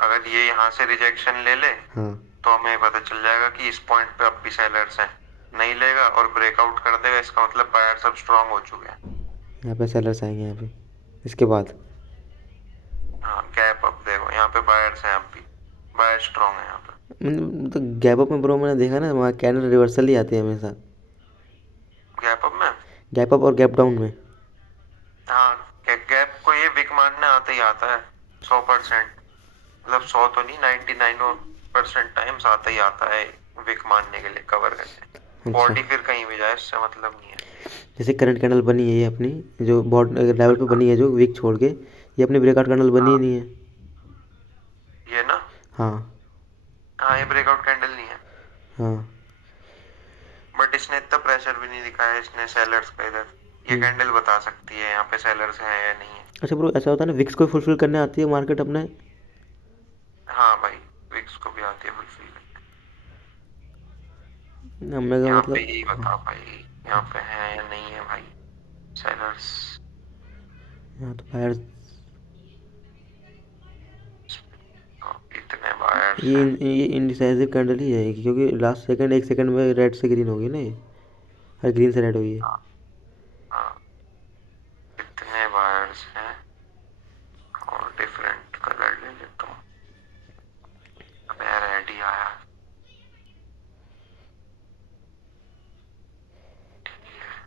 अगर ये यहाँ से रिजेक्शन ले ले, हाँ। तो हमें पता चल जाएगा कि इस पॉइंट पे अब भी सेलर्स हैं। नहीं लेगा और ब्रेकआउट कर देगा, इसका मतलब बायर्स अब स्ट्रांग हो चुके हैं। यहाँ पे सेलर्स आएंगे यहाँ पे इसके बाद। हाँ, गैप अप देखो, यहाँ पे बायर्स हैं, अब भी बायर स्ट्रांग है यहाँ पे। मतलब गैप अप में ब्रो मैंने देखा ना, वहाँ कैंडल रिवर्सल ही आती है हमेशा। गैप अप में, गैप अप और गैप डाउन में। हाँ, गैप को ये विक मारने आते ही आता है 100%। मतलब 100 तो नहीं, 99% टाइम्स आता ही आता है विक मारने के लिए, कवर करने। अच्छा। बॉडी फिर कहीं भी जाए उससे मतलब नहीं है। जैसे करंट कैंडल बनी है ये अपनी, जो बॉड लेवल पे हाँ बनी है जो वीक छोड़ के, ये अपनी ब्रेकआउट कैंडल बनी ही हाँ, नहीं है। ये ना, हाँ। हाँ ये ब्रेकआउट कैंडल नहीं है। हाँ। बट इसने इतना प्रेशर भी नहीं दिखाया इसने सेलर्स का इधर। ये हम्म। कैंडल बता सकती है यहाँ पे सेलर्स हैं या नहीं है। अच्छा ब्रो, ऐसा होता है ना विक्स को फुलफिल करने आती है मार्केट अपने। हाँ भाई, विक्स को भी आती है फुलफिल। हमें का यहाँ पे मतलब यही बता भाई, यहाँ पे है या नहीं है भाई सेलर्स। यहाँ तो बायर्स, इतने बायर्स ये हैं। ये इनडिसाइसिव कैंडल ही है, क्योंकि लास्ट सेकंड, एक सेकंड में रेड से ग्रीन होगी ना ये, और ग्रीन से रेड हुई है। हाँ हाँ, इतने बायर्स हैं। और डिफरेंट कलर ले लेता हूँ। अब यार रेडी आया।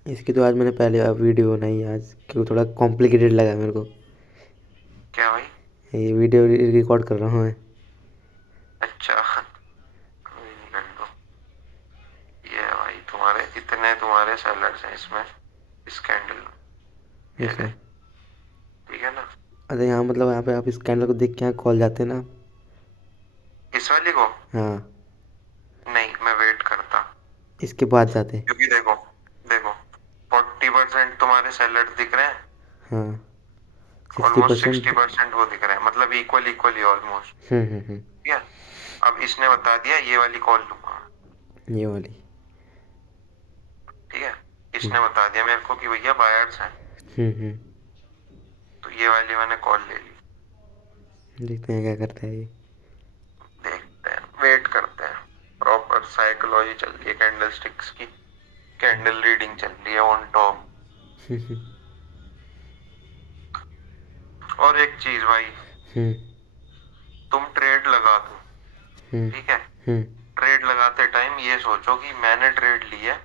इसकी तो आज मैंने पहले वीडियो बनाई आज, क्योंकि थोड़ा कॉम्प्लिकेटेड लगा मेरे को। क्या भाई? ये वीडियो रिकॉर्ड कर रहा हूँ मैं। अच्छा, कोई नहीं, कर दो। ये है भाई तुम्हारे, इतने तुम्हारे सेलर्स हैं इसमें, इस कैंडल में। ये ऐसा ले, है। ठीक है ना? अरे यहाँ मतलब यहाँ पे आप इस कैंडल को देख के यहाँ कॉल जाते हैं ना। इस वाली को हाँ, नहीं, मैं वेट करता। इसके बाद जाते हैं। क्योंकि देखो, देखो 40% तुम्हारे सेलर्स दिख रहे हैं, हाँ, sixty almost sixty percent percent वो दिख रहे हैं, मतलब इक्वल इक्वल ही ऑलमोस्ट। ठीक है, अब इसने बता दिया ये वाली कॉल लूंगा। ये वाली। ठीक है, हम्म इसने बता दिया मेरे को कि भैया बायर्स हैं, हम्म। तो ये वाली मैंने कॉल ले ली। देखते हैं क्या करता है ये। देखते हैं, वेट करते हैं। प्रॉपर साइकोलॉजी चल रही है कैंडल स्टिक्स की, कैंडल रीडिंग चल रही है ऑन टॉप। और एक चीज भाई, हम्म तुम ट्रेड लगा दो, हम्म ठीक है? हम्म ट्रेड लगाते टाइम ये सोचो कि मैंने ट्रेड ली है,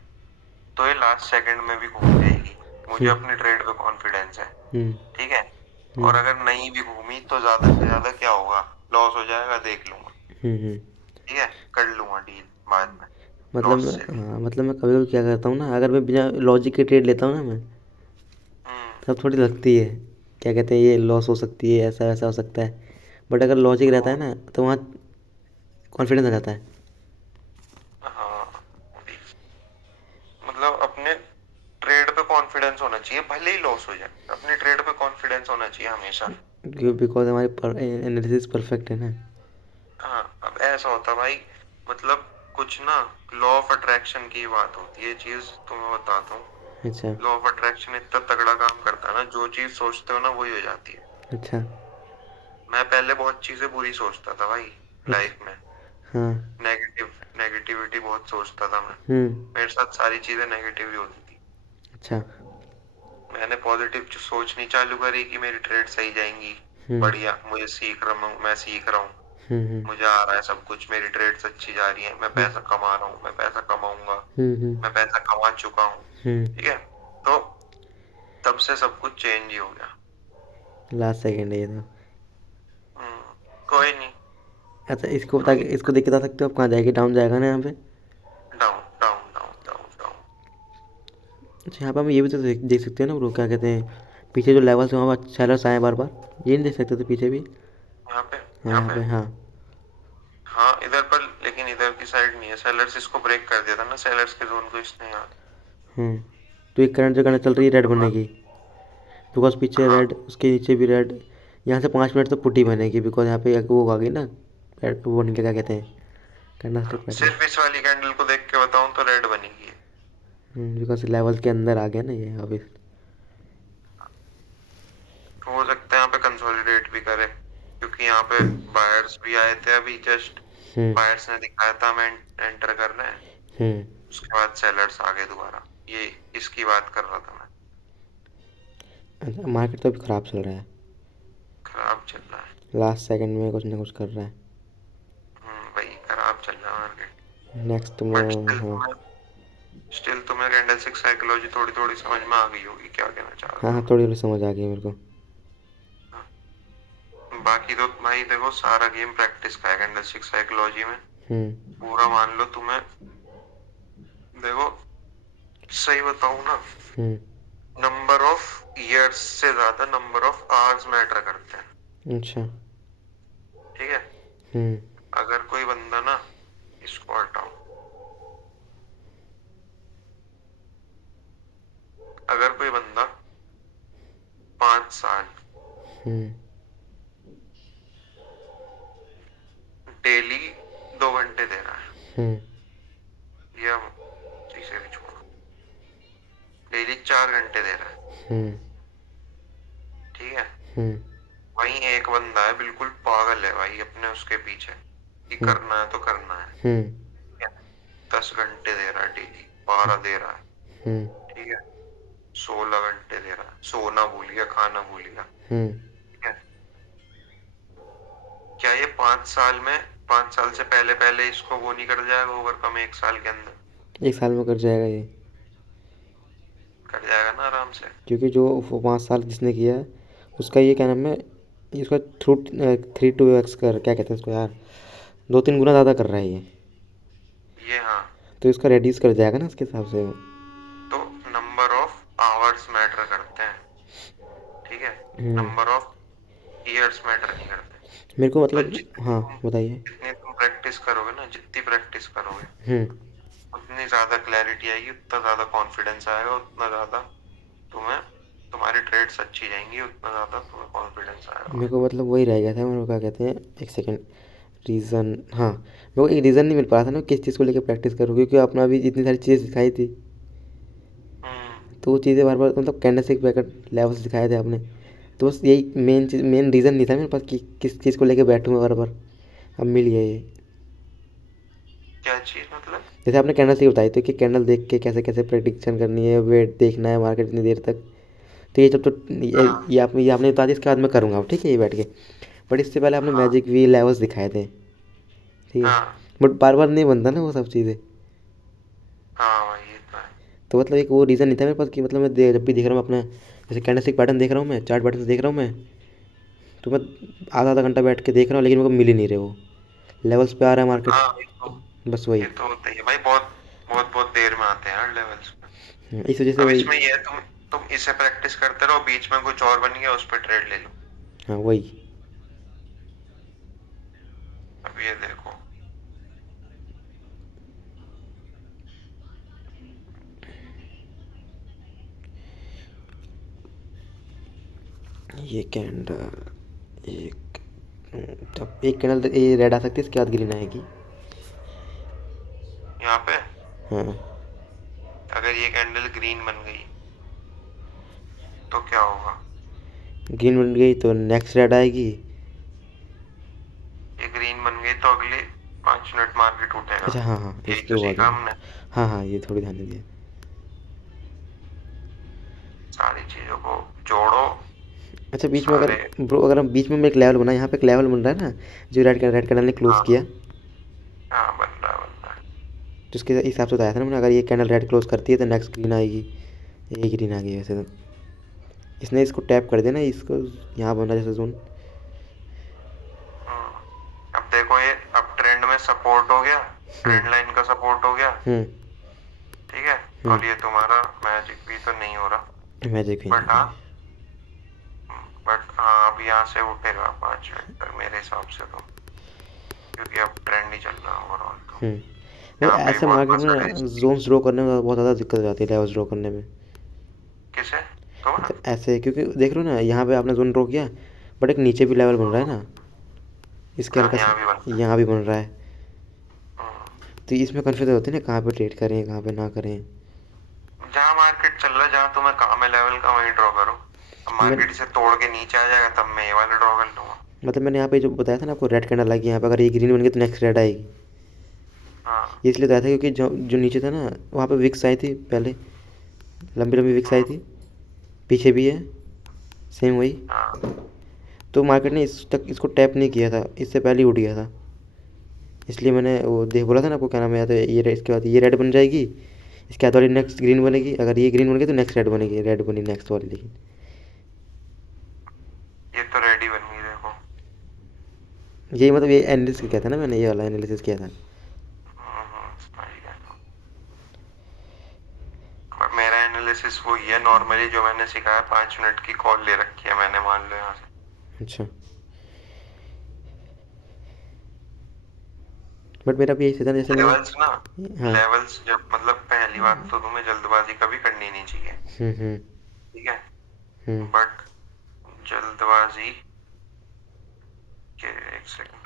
तो ये लास्ट सेकंड में भी घूम जाएगी। मुझे हम्म अपनी ट्रेड पे कॉन्फिडेंस है। हम्म ठीक है, और हम्म अगर नहीं भी घूमी तो ज्यादा से ज्यादा क्या होगा, लॉस हो जाएगा, देख लूंगा। हम्म। ठीक है, कर लूंगा डील बाद में, मतलब लॉस से भी। हाँ, मतलब मैं कभी कभी क्या करता हूँ ना, अगर मैं बिना लॉजिक के ट्रेड लेता हूँ ना मैं, हम्म। तब थोड़ी लगती है, क्या कहते हैं, ये लॉस हो सकती है, ऐसा वैसा हो सकता है। बट अगर लॉजिक रहता है वो, ना, तो वहाँ कॉन्फिडेंस आ जाता है। हाँ, मतलब अपने ट्रेड पे कॉन्फिडेंस होना चाहिए, भले ही लॉस हो जाए, अपनी ट्रेड पे कॉन्फिडेंस होना चाहिए हमेशा। बिकॉज हमारी एनालिसिस परफेक्ट है ना। हाँ, अब ऐसा होता भाई, मतलब कुछ ना, लॉ ऑफ अट्रैक्शन की बात होती है, ये चीज तुम्हें बताता हूँ। अच्छा लॉ ऑफ अट्रैक्शन इतना तगड़ा काम करता है ना, जो चीज सोचते हो ना वही हो जाती है। अच्छा मैं पहले बहुत चीजें बुरी सोचता था भाई, अच्छा। लाइफ में, हाँ। नेगेटिविटी बहुत सोचता था मैं। हम्म। मेरे साथ सारी चीजें नेगेटिव ही होती थी। अच्छा। मैंने पॉजिटिव सोचनी चालू करी कि मेरी ट्रेड सही जाएंगी, हम्म बढ़िया, मुझे सीख रहा हूँ, मैं सीख रहा हूँ, हम्म मुझे आ रहा है सब कुछ, मेरी ट्रेड्स अच्छी जा रही है, मैं हम्म पैसा कमा रहा हूँ, मैं पैसा कमाऊंगा, हम्म मैं पैसा कमा चुका हूँ। हम्म। ठीक है, तो तब से सब कुछ चेंज ही हो गया। लास्ट सेकेंड है ये तो। कोई नहीं। अच्छा, इसको बता के, अभी इसको देख के बता सकते हो आप कहाँ जाएगी, डाउन जाएगा ना यहाँ पे। Down down down down down. अच्छा, यहाँ पे हम ये भी तो देख सकते हैं ना ब्रो, क्या कहते हैं, पीछे जो लेवल से वहाँ पर सेलर्स आए बार बार, ये नहीं देख सकते थे पीछे भी। यहाँ पे, हाँ यहाँ यहाँ पे, पे हाँ। हाँ इधर पर, लेकिन इधर की साइड नहीं है, सेलर्स इसको ब्रेक कर दिया था ना, सेलर्स के जोन को इसने यहाँ। हम्म। तो एक करंट जो करंट चल रही है रेड उसके बनने बाद, की, बिकॉज पीछे हाँ, रेड, उसके नीचे भी रेड। यहाँ से 5 मिनट तो पुट्टी बनेगी, बिकॉज यहाँ पे एक वो आ गई ना, रेड वो बन के, क्या कहते हैं, कैंडल हाँ, स्टिक पैटर्न। सिर्फ इस वाली कैंडल को देख के बताऊं तो रेड बनेगी। बिकॉज लेवल के अंदर आ गया ना ये अभी। हो सकता है यहाँ पे कंसोलिडेट भी करे, क्योंकि यहाँ पे बायर्स भी आए थे अभी जस्ट। हम्म बायर्स ने दिखाया था मैं एंटर कर रहे हैं, हम्म। उसके बाद सेलर्स आ गए दोबारा। ये इसकी बात कर रहा था मैं। अच्छा, मार्केट तो अभी ख़राब चल रहा है। खराब चल रहा है। लास्ट सेकंड में कुछ ना कुछ कर रहा है। भाई खराब चल रहा है मार्केट। नेक्स्ट बट में हाँ। स्टिल तुम्हें कैंडलस्टिक साइकोलॉजी थोड़ी थोड़ी समझ में आ गई होगी, क्या कहना चाह रहा हाँ हाँ, था थोड़ी थोड़ी समझ आ गई मेरे को। मैं। बाकी तो भाई देखो, सारा गेम प्रैक्टिस का है कैंडलस्टिक साइकोलॉजी में। हम्म पूरा मान लो तुम्हें, देखो सही बताऊं ना, हम्म। नंबर ऑफ ईयर्स से ज्यादा नंबर ऑफ आवर्स मैटर करते हैं। अच्छा। ठीक है, हम्म अगर कोई बंदा ना, इसको हटाओ, अगर कोई बंदा 5 साल हम्म डेली 2 घंटे दे रहा है, हम्म या 4 घंटे दे रहा है, हम्म ठीक है। हम्म वहीं एक बंदा है बिल्कुल पागल है भाई अपने उसके पीछे कि हम्म करना है तो करना है, हम्म ठीक है। 10 घंटे दे रहा है डेली, 12 दे रहा है, हम्म ठीक है। 16 घंटे दे रहा है, सोना भूल गया, खाना भूल गया, हम्म ठीक है। क्या ये 5 साल में, 5 साल से पहले पहले इसको वो नहीं कर जाएगा ओवरकम, 1 साल के अंदर 1 साल में कर जाएगा ये, कर जाएगा ना आराम से। क्योंकि जो वो 5 साल जिसने किया है उसका ये क्या नाम है, इसका थ्रू 3 to x कर क्या कहते हैं उसको यार, 2-3 गुना ज़्यादा कर रहा है ये, ये हाँ। तो इसका रेड्यूस कर जाएगा ना उसके हिसाब से वो। तो नंबर ऑफ आवर्स मैटर करते हैं, ठीक है। हम्म नंबर ऑफ ईयर्स मैटर नहीं करते। मेरे को तो मतलब, हाँ बताइए। जितनी तुम प्रैक्टिस करोगे ना, जितनी प्रैक्टिस करोगे हम्म उतनी ज्यादा क्लैरिटी आएगी, उतना ज्यादा कॉन्फिडेंस आएगा, उतना ज्यादा तुम्हें, तुम्हारी ट्रेड्स अच्छी जाएंगी, उतना ज्यादा तुम्हें कॉन्फिडेंस आएगा। मेरे को मतलब वही रह गया था, मेरे को क्या कहते हैं, एक सेकंड, रीज़न, हाँ मेरे को एक रीज़न नहीं मिल पा रहा था ना किस चीज़ को लेकर प्रैक्टिस करूँ, क्योंकि आपने अभी इतनी सारी चीज़ें सिखाई थी, हम्म। तो वो चीज़ें बार बार मतलब कैंडलस्टिक पैकेट लेवल सिखाए थे आपने, तो बस यही मेन चीज़, मेन रीज़न नहीं था मेरे पास कि किस चीज़ को लेकर बैठूँ मैं बार बार। अब मिल गया ये। क्या चीज मतलब? जैसे आपने कैंडल स्टिक बताई थी कि कैंडल देख के कैसे कैसे प्रेडिक्शन करनी है, वेट देखना है मार्केट इतनी देर तक, तो ये जब तो हाँ ये आपने बता दी, इसके बाद मैं करूँगा अब, ठीक है ये बैठ के। बट इससे पहले आपने हाँ मैजिक वी लेवल्स दिखाए थे, ठीक है, हाँ बट बार बार नहीं बनता ना वो सब चीज़ें, हाँ भाई ये तो है। तो मतलब एक वो रीज़न नहीं था मेरे पास कि मतलब जब भी देख रहा हूँ अपना, जैसे कैंडल स्टिक पैटर्न देख रहा हूँ मैं, चार्ट पैटर्न देख रहा हूँ मैं, तो मैं आधा आधा घंटा बैठ के देख रहा हूँ लेकिन मेरे को मिल ही नहीं रहे वो लेवल्स पे आ रहा है मार्केट, हाँ बस वही। ये तो होता ही है भाई, बहुत बहुत बहुत देर में आते हैं यार लेवल्स पे। इस वजह से अब वही। इसमें ये है, तुम इसे प्रैक्टिस करते रहो, बीच में कुछ और बन गया उस पर ट्रेड ले लो। हाँ वही। अब ये देखो। ये कैंडल एक, जब एक कैंडल ये रेड आ सकती है, इसके बाद ग्रीन आएगी। यहाँ पे हाँ, अगर ये कैंडल ग्रीन बन गई तो क्या होगा? ग्रीन बन गई तो नेक्स्ट रेड आएगी। ये ग्रीन बन गई तो अगले 5 मिनट मार्केट उठेगा। अच्छा हाँ हाँ, यही इसके तो बाद सीखा में, हमने हाँ हाँ ये थोड़ी ध्यान दे दिया। सारी चीजों को जोड़ो। अच्छा बीच में अगर, सारे ब्रो अगर हम बीच में एक लेवल बना, यहाँ पे एक लेवल बन रहा है ना, जो रेड कैंडल ने क्लोज हाँ किया, हाँ बन रहा है बन रहा है। जिसके हिसाब से बताया था ना मैंने, अगर ये कैंडल रेड क्लोज करती है तो नेक्स्ट ग्रीन आएगी। ये ग्रीन आ गई वैसे तो, इसने इसको टैप कर दिया ना इसको, यहाँ बन रहा है जैसे जोन। हम्म। अब देखो ये अब ट्रेंड में सपोर्ट हो गया, हम्म ट्रेंड लाइन का सपोर्ट हो गया, हम्म ठीक है। और ये तुम्हारा मैजिक भी तो नहीं हो रहा, मैजिक भी बट नहीं हाँ, है। बट हाँ अब यहाँ से उठेगा 5 मिनट तक मेरे हिसाब से तो, क्योंकि अब ट्रेंड ही चल रहा है ओवरऑल तो। भाई यहाँ पे भी ऐसे बहुत मार्केट में मस्त है ना जोन्स ड्रॉ करने में बहुत ज़्यादा दिक्कत हो जाती है, लेवल्स ड्रॉ करने में। किसे? तो ना मतलब ऐसे क्योंकि देख रहे हो ना, यहाँ पे आपने जोन ड्रॉ किया, बट एक नीचे भी लेवल बन रहा है ना, इसके हाँ हल्का सा यहाँ भी बनता है। यहाँ भी बन रहा है, हम्म। तो इसमें कन्फ्यूज होते हैं ना कहाँ पे ट्रेड करें कहाँ पे ना करें। जहाँ मार्केट चल रहा है, जहाँ तुम्हें काम है लेवल का, वहीं ड्रॉ करो। अब मैं मार्केट इसे तोड़ के नीचे आ जाएगा तब मैं ये वाला ड्रॉ कर लूंगा। मतलब मैंने यहाँ पे जो बताया था ना आपको, रेड कैंडल आएगी यहाँ पे, अगर ये ग्रीन बन गई तो नेक्स्ट रेड आएगी। हाँ ये इसलिए बताया था क्योंकि जो जो नीचे था ना, वहाँ पे विक्स आई थी पहले, लंबी लंबी विक्स आई हम्म, थी, पीछे भी है, सेम वही। हाँ तो मार्केट ने इस तक इसको टैप नहीं किया था, इससे पहले ही उठ गया था, इसलिए मैंने वो देख बोला था ना आपको, क्या नाम है, या तो ये इसके बाद ये रेड बन जाएगी, इसके बाद वाली नेक्स्ट ग्रीन बनेगी, अगर ये ग्रीन बन गई तो नेक्स्ट रेड बनेगी, रेड बनी नेक्स्ट वाली, लेकिन ये तो रेडी बन गई देखो। यही मतलब ये एनालिसिस किया था ना मैंने, ये वाला एनालिसिस किया था। समझ गया। पर मेरा एनालिसिस वही है नॉर्मली जो मैंने सिखाया, 5 मिनट की कॉल ले रखी है मैंने, मान लो यहाँ से। अच्छा, बट मेरा भी यही था जैसे मैंने। लेवल्स ना, हाँ। लेवल्स जब मतलब पहली बात तो तुम्हें जल्दबाजी कभी करनी नहीं चाहिए, हम्म ठीक है। हम्म बट जल्दबाजी के, एक सेकंड,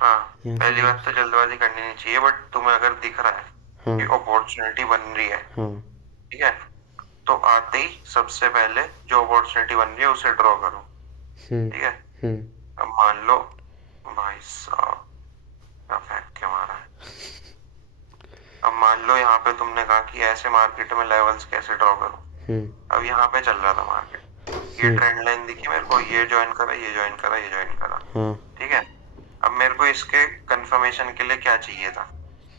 हाँ, यहाँ से पहली यहाँ बात तो जल्दबाजी करनी नहीं चाहिए, बट तुम्हें अगर दिख रहा है हाँ कि अपॉर्चुनिटी बन रही है, हाँ ठीक है। तो आते ही सबसे पहले जो अपॉर्चुनिटी बन रही है उसे ड्रॉ करो, हम्म ठीक है। हम्म अब मान लो, भाई साहब क्या फेंक के मारा है। अब मान लो यहाँ पे तुमने कहा कि ऐसे मार्केट में लेवल्स कैसे ड्रॉ करो। हम्म अब यहाँ पे चल रहा था मार्केट, ये हम्म ट्रेंड लाइन दिखी मेरे को, ये ज्वाइन करा, ये ज्वाइन करा, ये ज्वाइन करा, हाँ ठीक है। अब मेरे को इसके कंफर्मेशन के लिए क्या चाहिए था,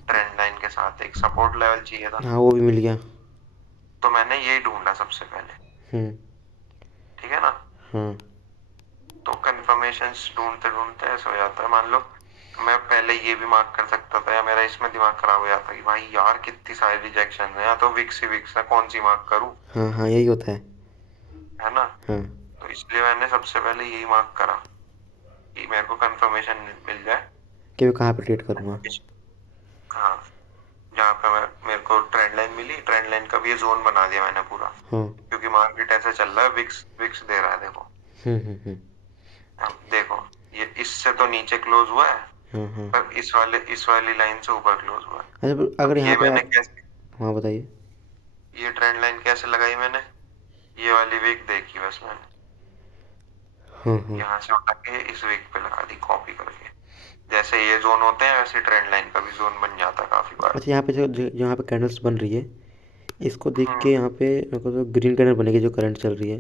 ट्रेंड लाइन के साथ एक सपोर्ट लेवल चाहिए था। हाँ, वो भी मिल गया। तो मैंने यही ढूंढा सबसे पहले, हम्म ठीक है ना। हाँ तो कंफर्मेशन ढूंढते ढूंढते ऐसा हो जाता है, मान लो मैं पहले ये भी मार्क कर सकता था, या मेरा इसमें दिमाग खराब हो जाता कि भाई यार कितनी सारी रिजेक्शन है, या तो विक्स ही विक्स है, कौन सी मार्क करूँ, हाँ हाँ, यही होता है। है ना। हाँ, तो इसलिए मैंने सबसे पहले यही मार्क करा कि मेरे को कंफर्मेशन मिल जाए। कि मैं कहाँ पे ट्रेड करूँगा। हाँ, जहाँ पे मेरे को ट्रेंड लाइन मिली, ट्रेंड लाइन का भी ये जोन बना दिया मैंने पूरा, हाँ क्योंकि मार्केट ऐसे चल रहा है, विक्स विक्स दे रहा है, देखो। हम्म। अब देखो, ये इससे तो नीचे क्लोज हुआ है, हाँ हाँ। पर इस वाली लाइन से ऊपर क्लोज हुआ है। अच्छा, अब अगर यहाँ ये पे मैंने कैसे, हाँ बताइए। ये ट्रेंड लाइन कैसे लगाई मैंने, ये वाली वीक देखी बस मैंने, हाँ हाँ। यहाँ से उठा के इस वीक पे लगा दी कॉपी करके। जैसे ये जोन होते हैं वैसे ट्रेंड लाइन का भी जोन बन जाता है काफी बार। अच्छा, यहाँ पे जो यहाँ पे कैंडल्स बन रही है, इसको देख के हम्म यहाँ पे मेरे को तो ग्रीन कैंडल बनेगी जो करंट चल रही है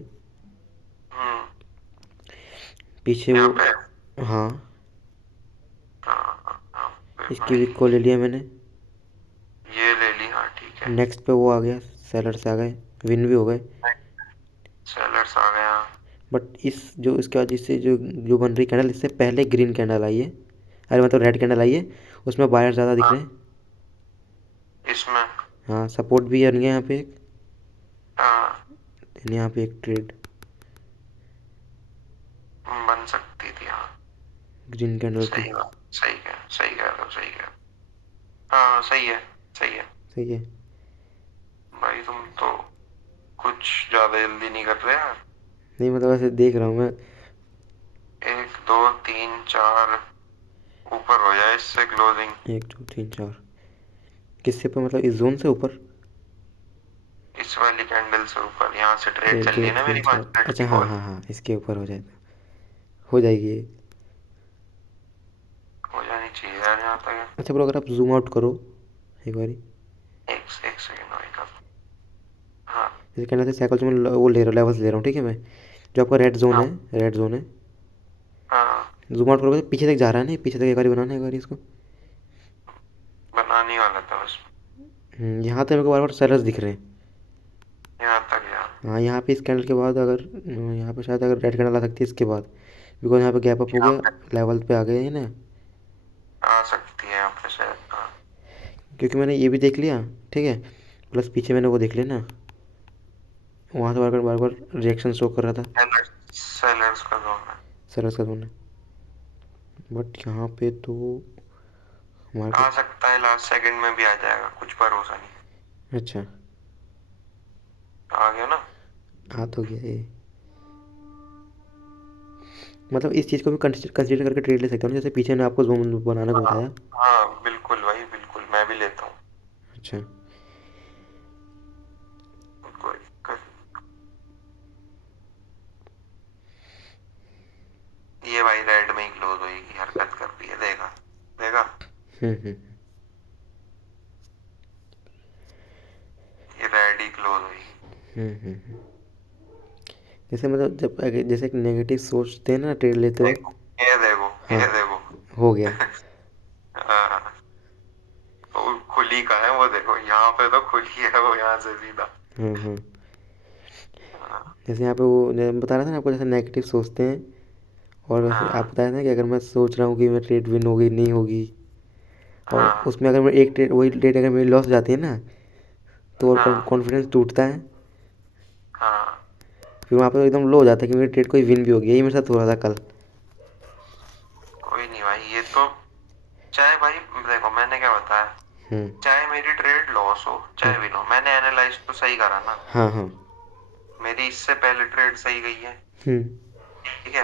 हम्म। पीछे यहाँ वो। पे, हाँ, हाँ पे इसकी भाई, वीक को ले लिया मैंने। ये ले ली, हाँ ठीक है। नेक्स्ट पे वो आ गया, सेलर्स आ गए, विन भी हो गए। सेलर्स आ गया। बट इस जो इसके बाद इससे जो जो बन रही कैंडल, इससे पहले ग्रीन कैंडल आई है, अरे मतलब रेड कैंडल आई है, उसमें बायर ज़्यादा दिख हाँ, रहे हैं। इसमें, हाँ, सपोर्ट भी है यहाँ पे एक, हाँ, and यहाँ पे एक ट्रेड बन सकती थी, हाँ। ग्रीन कैंडल की। सही बात, सही कह रहे हो, सही कह रहे हो। हाँ सही है, सही है। सही है। भाई तुम तो कुछ ज्यादा जल्दी नहीं कर रहे यार। नहीं मतलब ऐसे देख रहा हूँ मैं। एक दो तीन चार, ऊपर हो जाए इससे क्लोजिंग। 1 2 3 4, किससे पर मतलब इस जोन से ऊपर। इस वाली कैंडल से ऊपर, यहाँ से ट्रेड एक चल रही दो है ना तीन मेरी चार 5 मिनट की अच्छा, हाँ कॉल। हाँ हाँ, इसके ऊपर हो जाएगा, हो जाएगी ये। हो जानी चाहिए यार यहाँ तक। अच्छा ब्रो, अगर आप जूम आउट करो एक बारी, एक सेकेंड भाई का। हाँ जैसे कहना से साइकिल में वो ले रहा हूँ, लेवल्स ले रहा हूँ, ठीक है मैं। जो आपका रेड जोन हाँ है, रेड जोन है, हाँ। जूम आउट करोगे तो पीछे तक जा रहा है, नहीं पीछे तक एक बारी बनाना है एक बारी इसको। बनाने वाला था बस, यहाँ तक मेरे को बार बार सेलर्स दिख रहे हैं। यहाँ तक यार। हाँ, यहाँ पे इस कैंडल के बाद अगर यहाँ पे शायद अगर रेड कैंडल आ सकती है इसके बाद, बिकॉज यहाँ पे गैप अप हो यहाँ गया, पे लेवल पे आ गए हैं ना। आ सकती है, यहाँ पे शायद, हाँ। क्योंकि मैंने ये भी देख लिया, ठीक है, प्लस पीछे मैंने वो देख लिया ना, वहाँ से बार बार रिएक्शन शो कर रहा था सेलर्स का जोन है। सेलर्स का जोन है। बट यहाँ पे तो आ मार्केट। सकता है लास्ट सेकंड में भी आ जाएगा, कुछ भरोसा नहीं। अच्छा, आ गया ना। आ तो गया ये। मतलब इस चीज़ को भी कंसिडर करके ट्रेड ले सकता हूँ ना, जैसे पीछे ने आपको जोन बनाने को हाँ बताया। हाँ बिल्कुल भाई, बिल्कुल मैं भी लेता हूँ, अच्छा, कोई दिक्कत नहीं। ये भाई रेड में ही क्लोज होगी, हरकत कर रही है, देखा देखा, हम्म। ये रेड ही क्लोज होगी। हम्म। जैसे मतलब जब जैसे एक नेगेटिव सोचते हैं ना ट्रेड लेते वक्त। देखो, ये देखो, हाँ, ये देखो। हो गया। हाँ, वो खुली का है, वो देखो यहाँ पे तो खुली है, वो यहाँ से सीधा। हाँ। हाँ जैसे यहाँ पे वो बता रहा था ना आपको, जैसे नेगेटिव सोचते हैं, और वैसे आप हाँ बताया था कि अगर मैं सोच रहा हूँ कि मैं ट्रेड विन होगी नहीं होगी, और हाँ उसमें अगर मैं एक ट्रेड, वही ट्रेड अगर मेरी लॉस हो जाती है ना, तो और हाँ कॉन्फिडेंस टूटता है। हाँ। फिर वहाँ पे एकदम लो हो जाता है कि मेरी ट्रेड कोई विन भी होगी। यही मेरे साथ हो रहा था कल। कोई नहीं भाई, ये तो चाहे भाई, देखो मैंने क्या बताया, हम्म चाहे मेरी ट्रेड लॉस हो हाँ चाहे विन हो, मैंने एनालाइज तो सही करा ना। हाँ हाँ। मेरी इससे पहले ट्रेड सही गई है, हम्म ठीक है।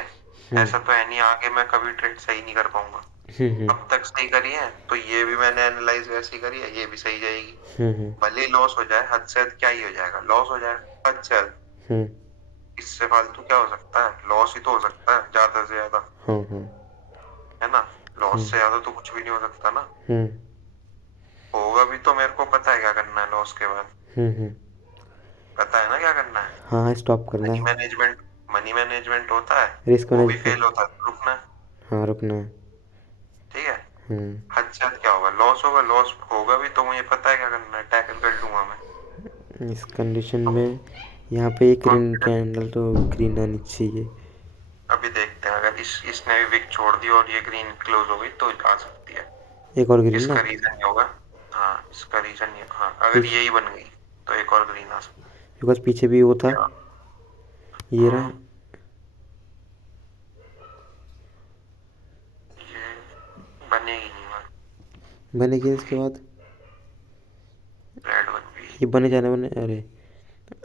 हम्म ऐसा तो है नहीं आगे मैं कभी ट्रेड सही नहीं कर पाऊंगा। हम्म अब तक सही करी है, तो ये भी मैंने एनालाइज वैसी करी है, ये भी सही जाएगी। हम्म भले ही लॉस हो जाए, हद से हद क्या ही हो जाएगा, लॉस हो जाएगा हद से हद। हम्म इससे फालतू क्या हो सकता है, लॉस ही तो हो सकता है ज्यादा से ज्यादा, हाँ है ना। लॉस हम्म से ज्यादा तो कुछ भी नहीं हो सकता ना। हम्म होगा भी तो मेरे को पता है क्या करना है लॉस के बाद। हम्म। पता है ना क्या करना है। हाँ हाँ, स्टॉप करना मनी है। मैनेजमेंट, मनी मैनेजमेंट होता है, रिस्क वो भी मैनेजमेंट। फेल होता है तो रुकना है। हाँ, रुकना है। ठीक है। हम्म। हद से हद क्या होगा, लॉस होगा, लॉस होगा भी तो मुझे पता है क्या करना है, टैकल कर लूंगा मैं। इस कंडीशन में यहाँ पे एक ग्रीन कॉन्फिडेंस। कैंडल तो ग्रीन आनी चाहिए। अभी देखते हैं, अगर इसने भी विक छोड़ दी और ये ग्रीन क्लोज हो गई तो आ सकती है। एक और ग्रीन इसका ना। रीजन ये होगा। हाँ, इसका रीजन ये, हाँ अगर पीछे, यही बन गई तो एक और ग्रीन आ सकती बिकॉज पीछे भी वो था। है। ये रहा। ये बनेगी नहीं बार। बनेगी इसके बाद। रेड बन गई। ये बने जाने बने, अरे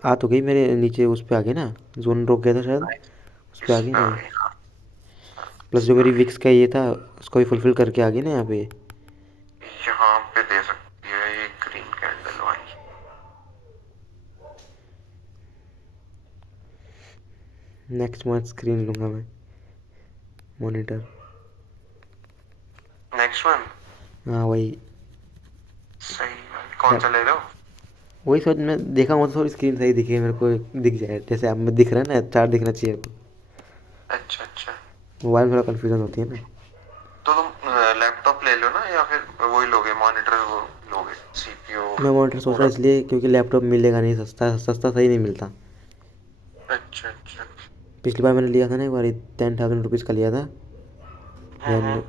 आ तो गई मेरे नीचे, उस पे आ गई ना। जोन रोक गया था शायद, नाइस। उस पे इस आ गई पे ना आ ये। गई, हाँ। प्लस इस जो पे आ मेरी गई। विक्स का ये था, उसको भी फुलफिल करके आ गई ना यहाँ पे। यहाँ पे दे सकती है ये ग्रीन कैंडल वाली। नेक्स्ट मंथ स्क्रीन लूँगा मैं, मॉनिटर। Next one. हाँ वही। सही है। कौन सा ले लो। वही सोच मैं देखा हूँ तो थोड़ी स्क्रीन सही दिखे मेरे को, दिख जाए जैसे अब में दिख रहा है ना, चार दिखना चाहिए मेरे अच्छा अच्छा। को। मोबाइल में थोड़ा कन्फ्यूजन होती है ना। तो तुम लैपटॉप ले लो ना, या फिर वही लोगे मॉनिटर, वो लोगे सीपीयू मैं मॉनिटर सोच रहा पूरा। हूँ इसलिए क्योंकि लैपटॉप मिलेगा नहीं, सस्ता सस्ता सही नहीं मिलता। अच्छा अच्छा। पिछली बार मैंने लिया था ना एक बार, 10,000 रुपीज़ का लिया था। देन हम्म।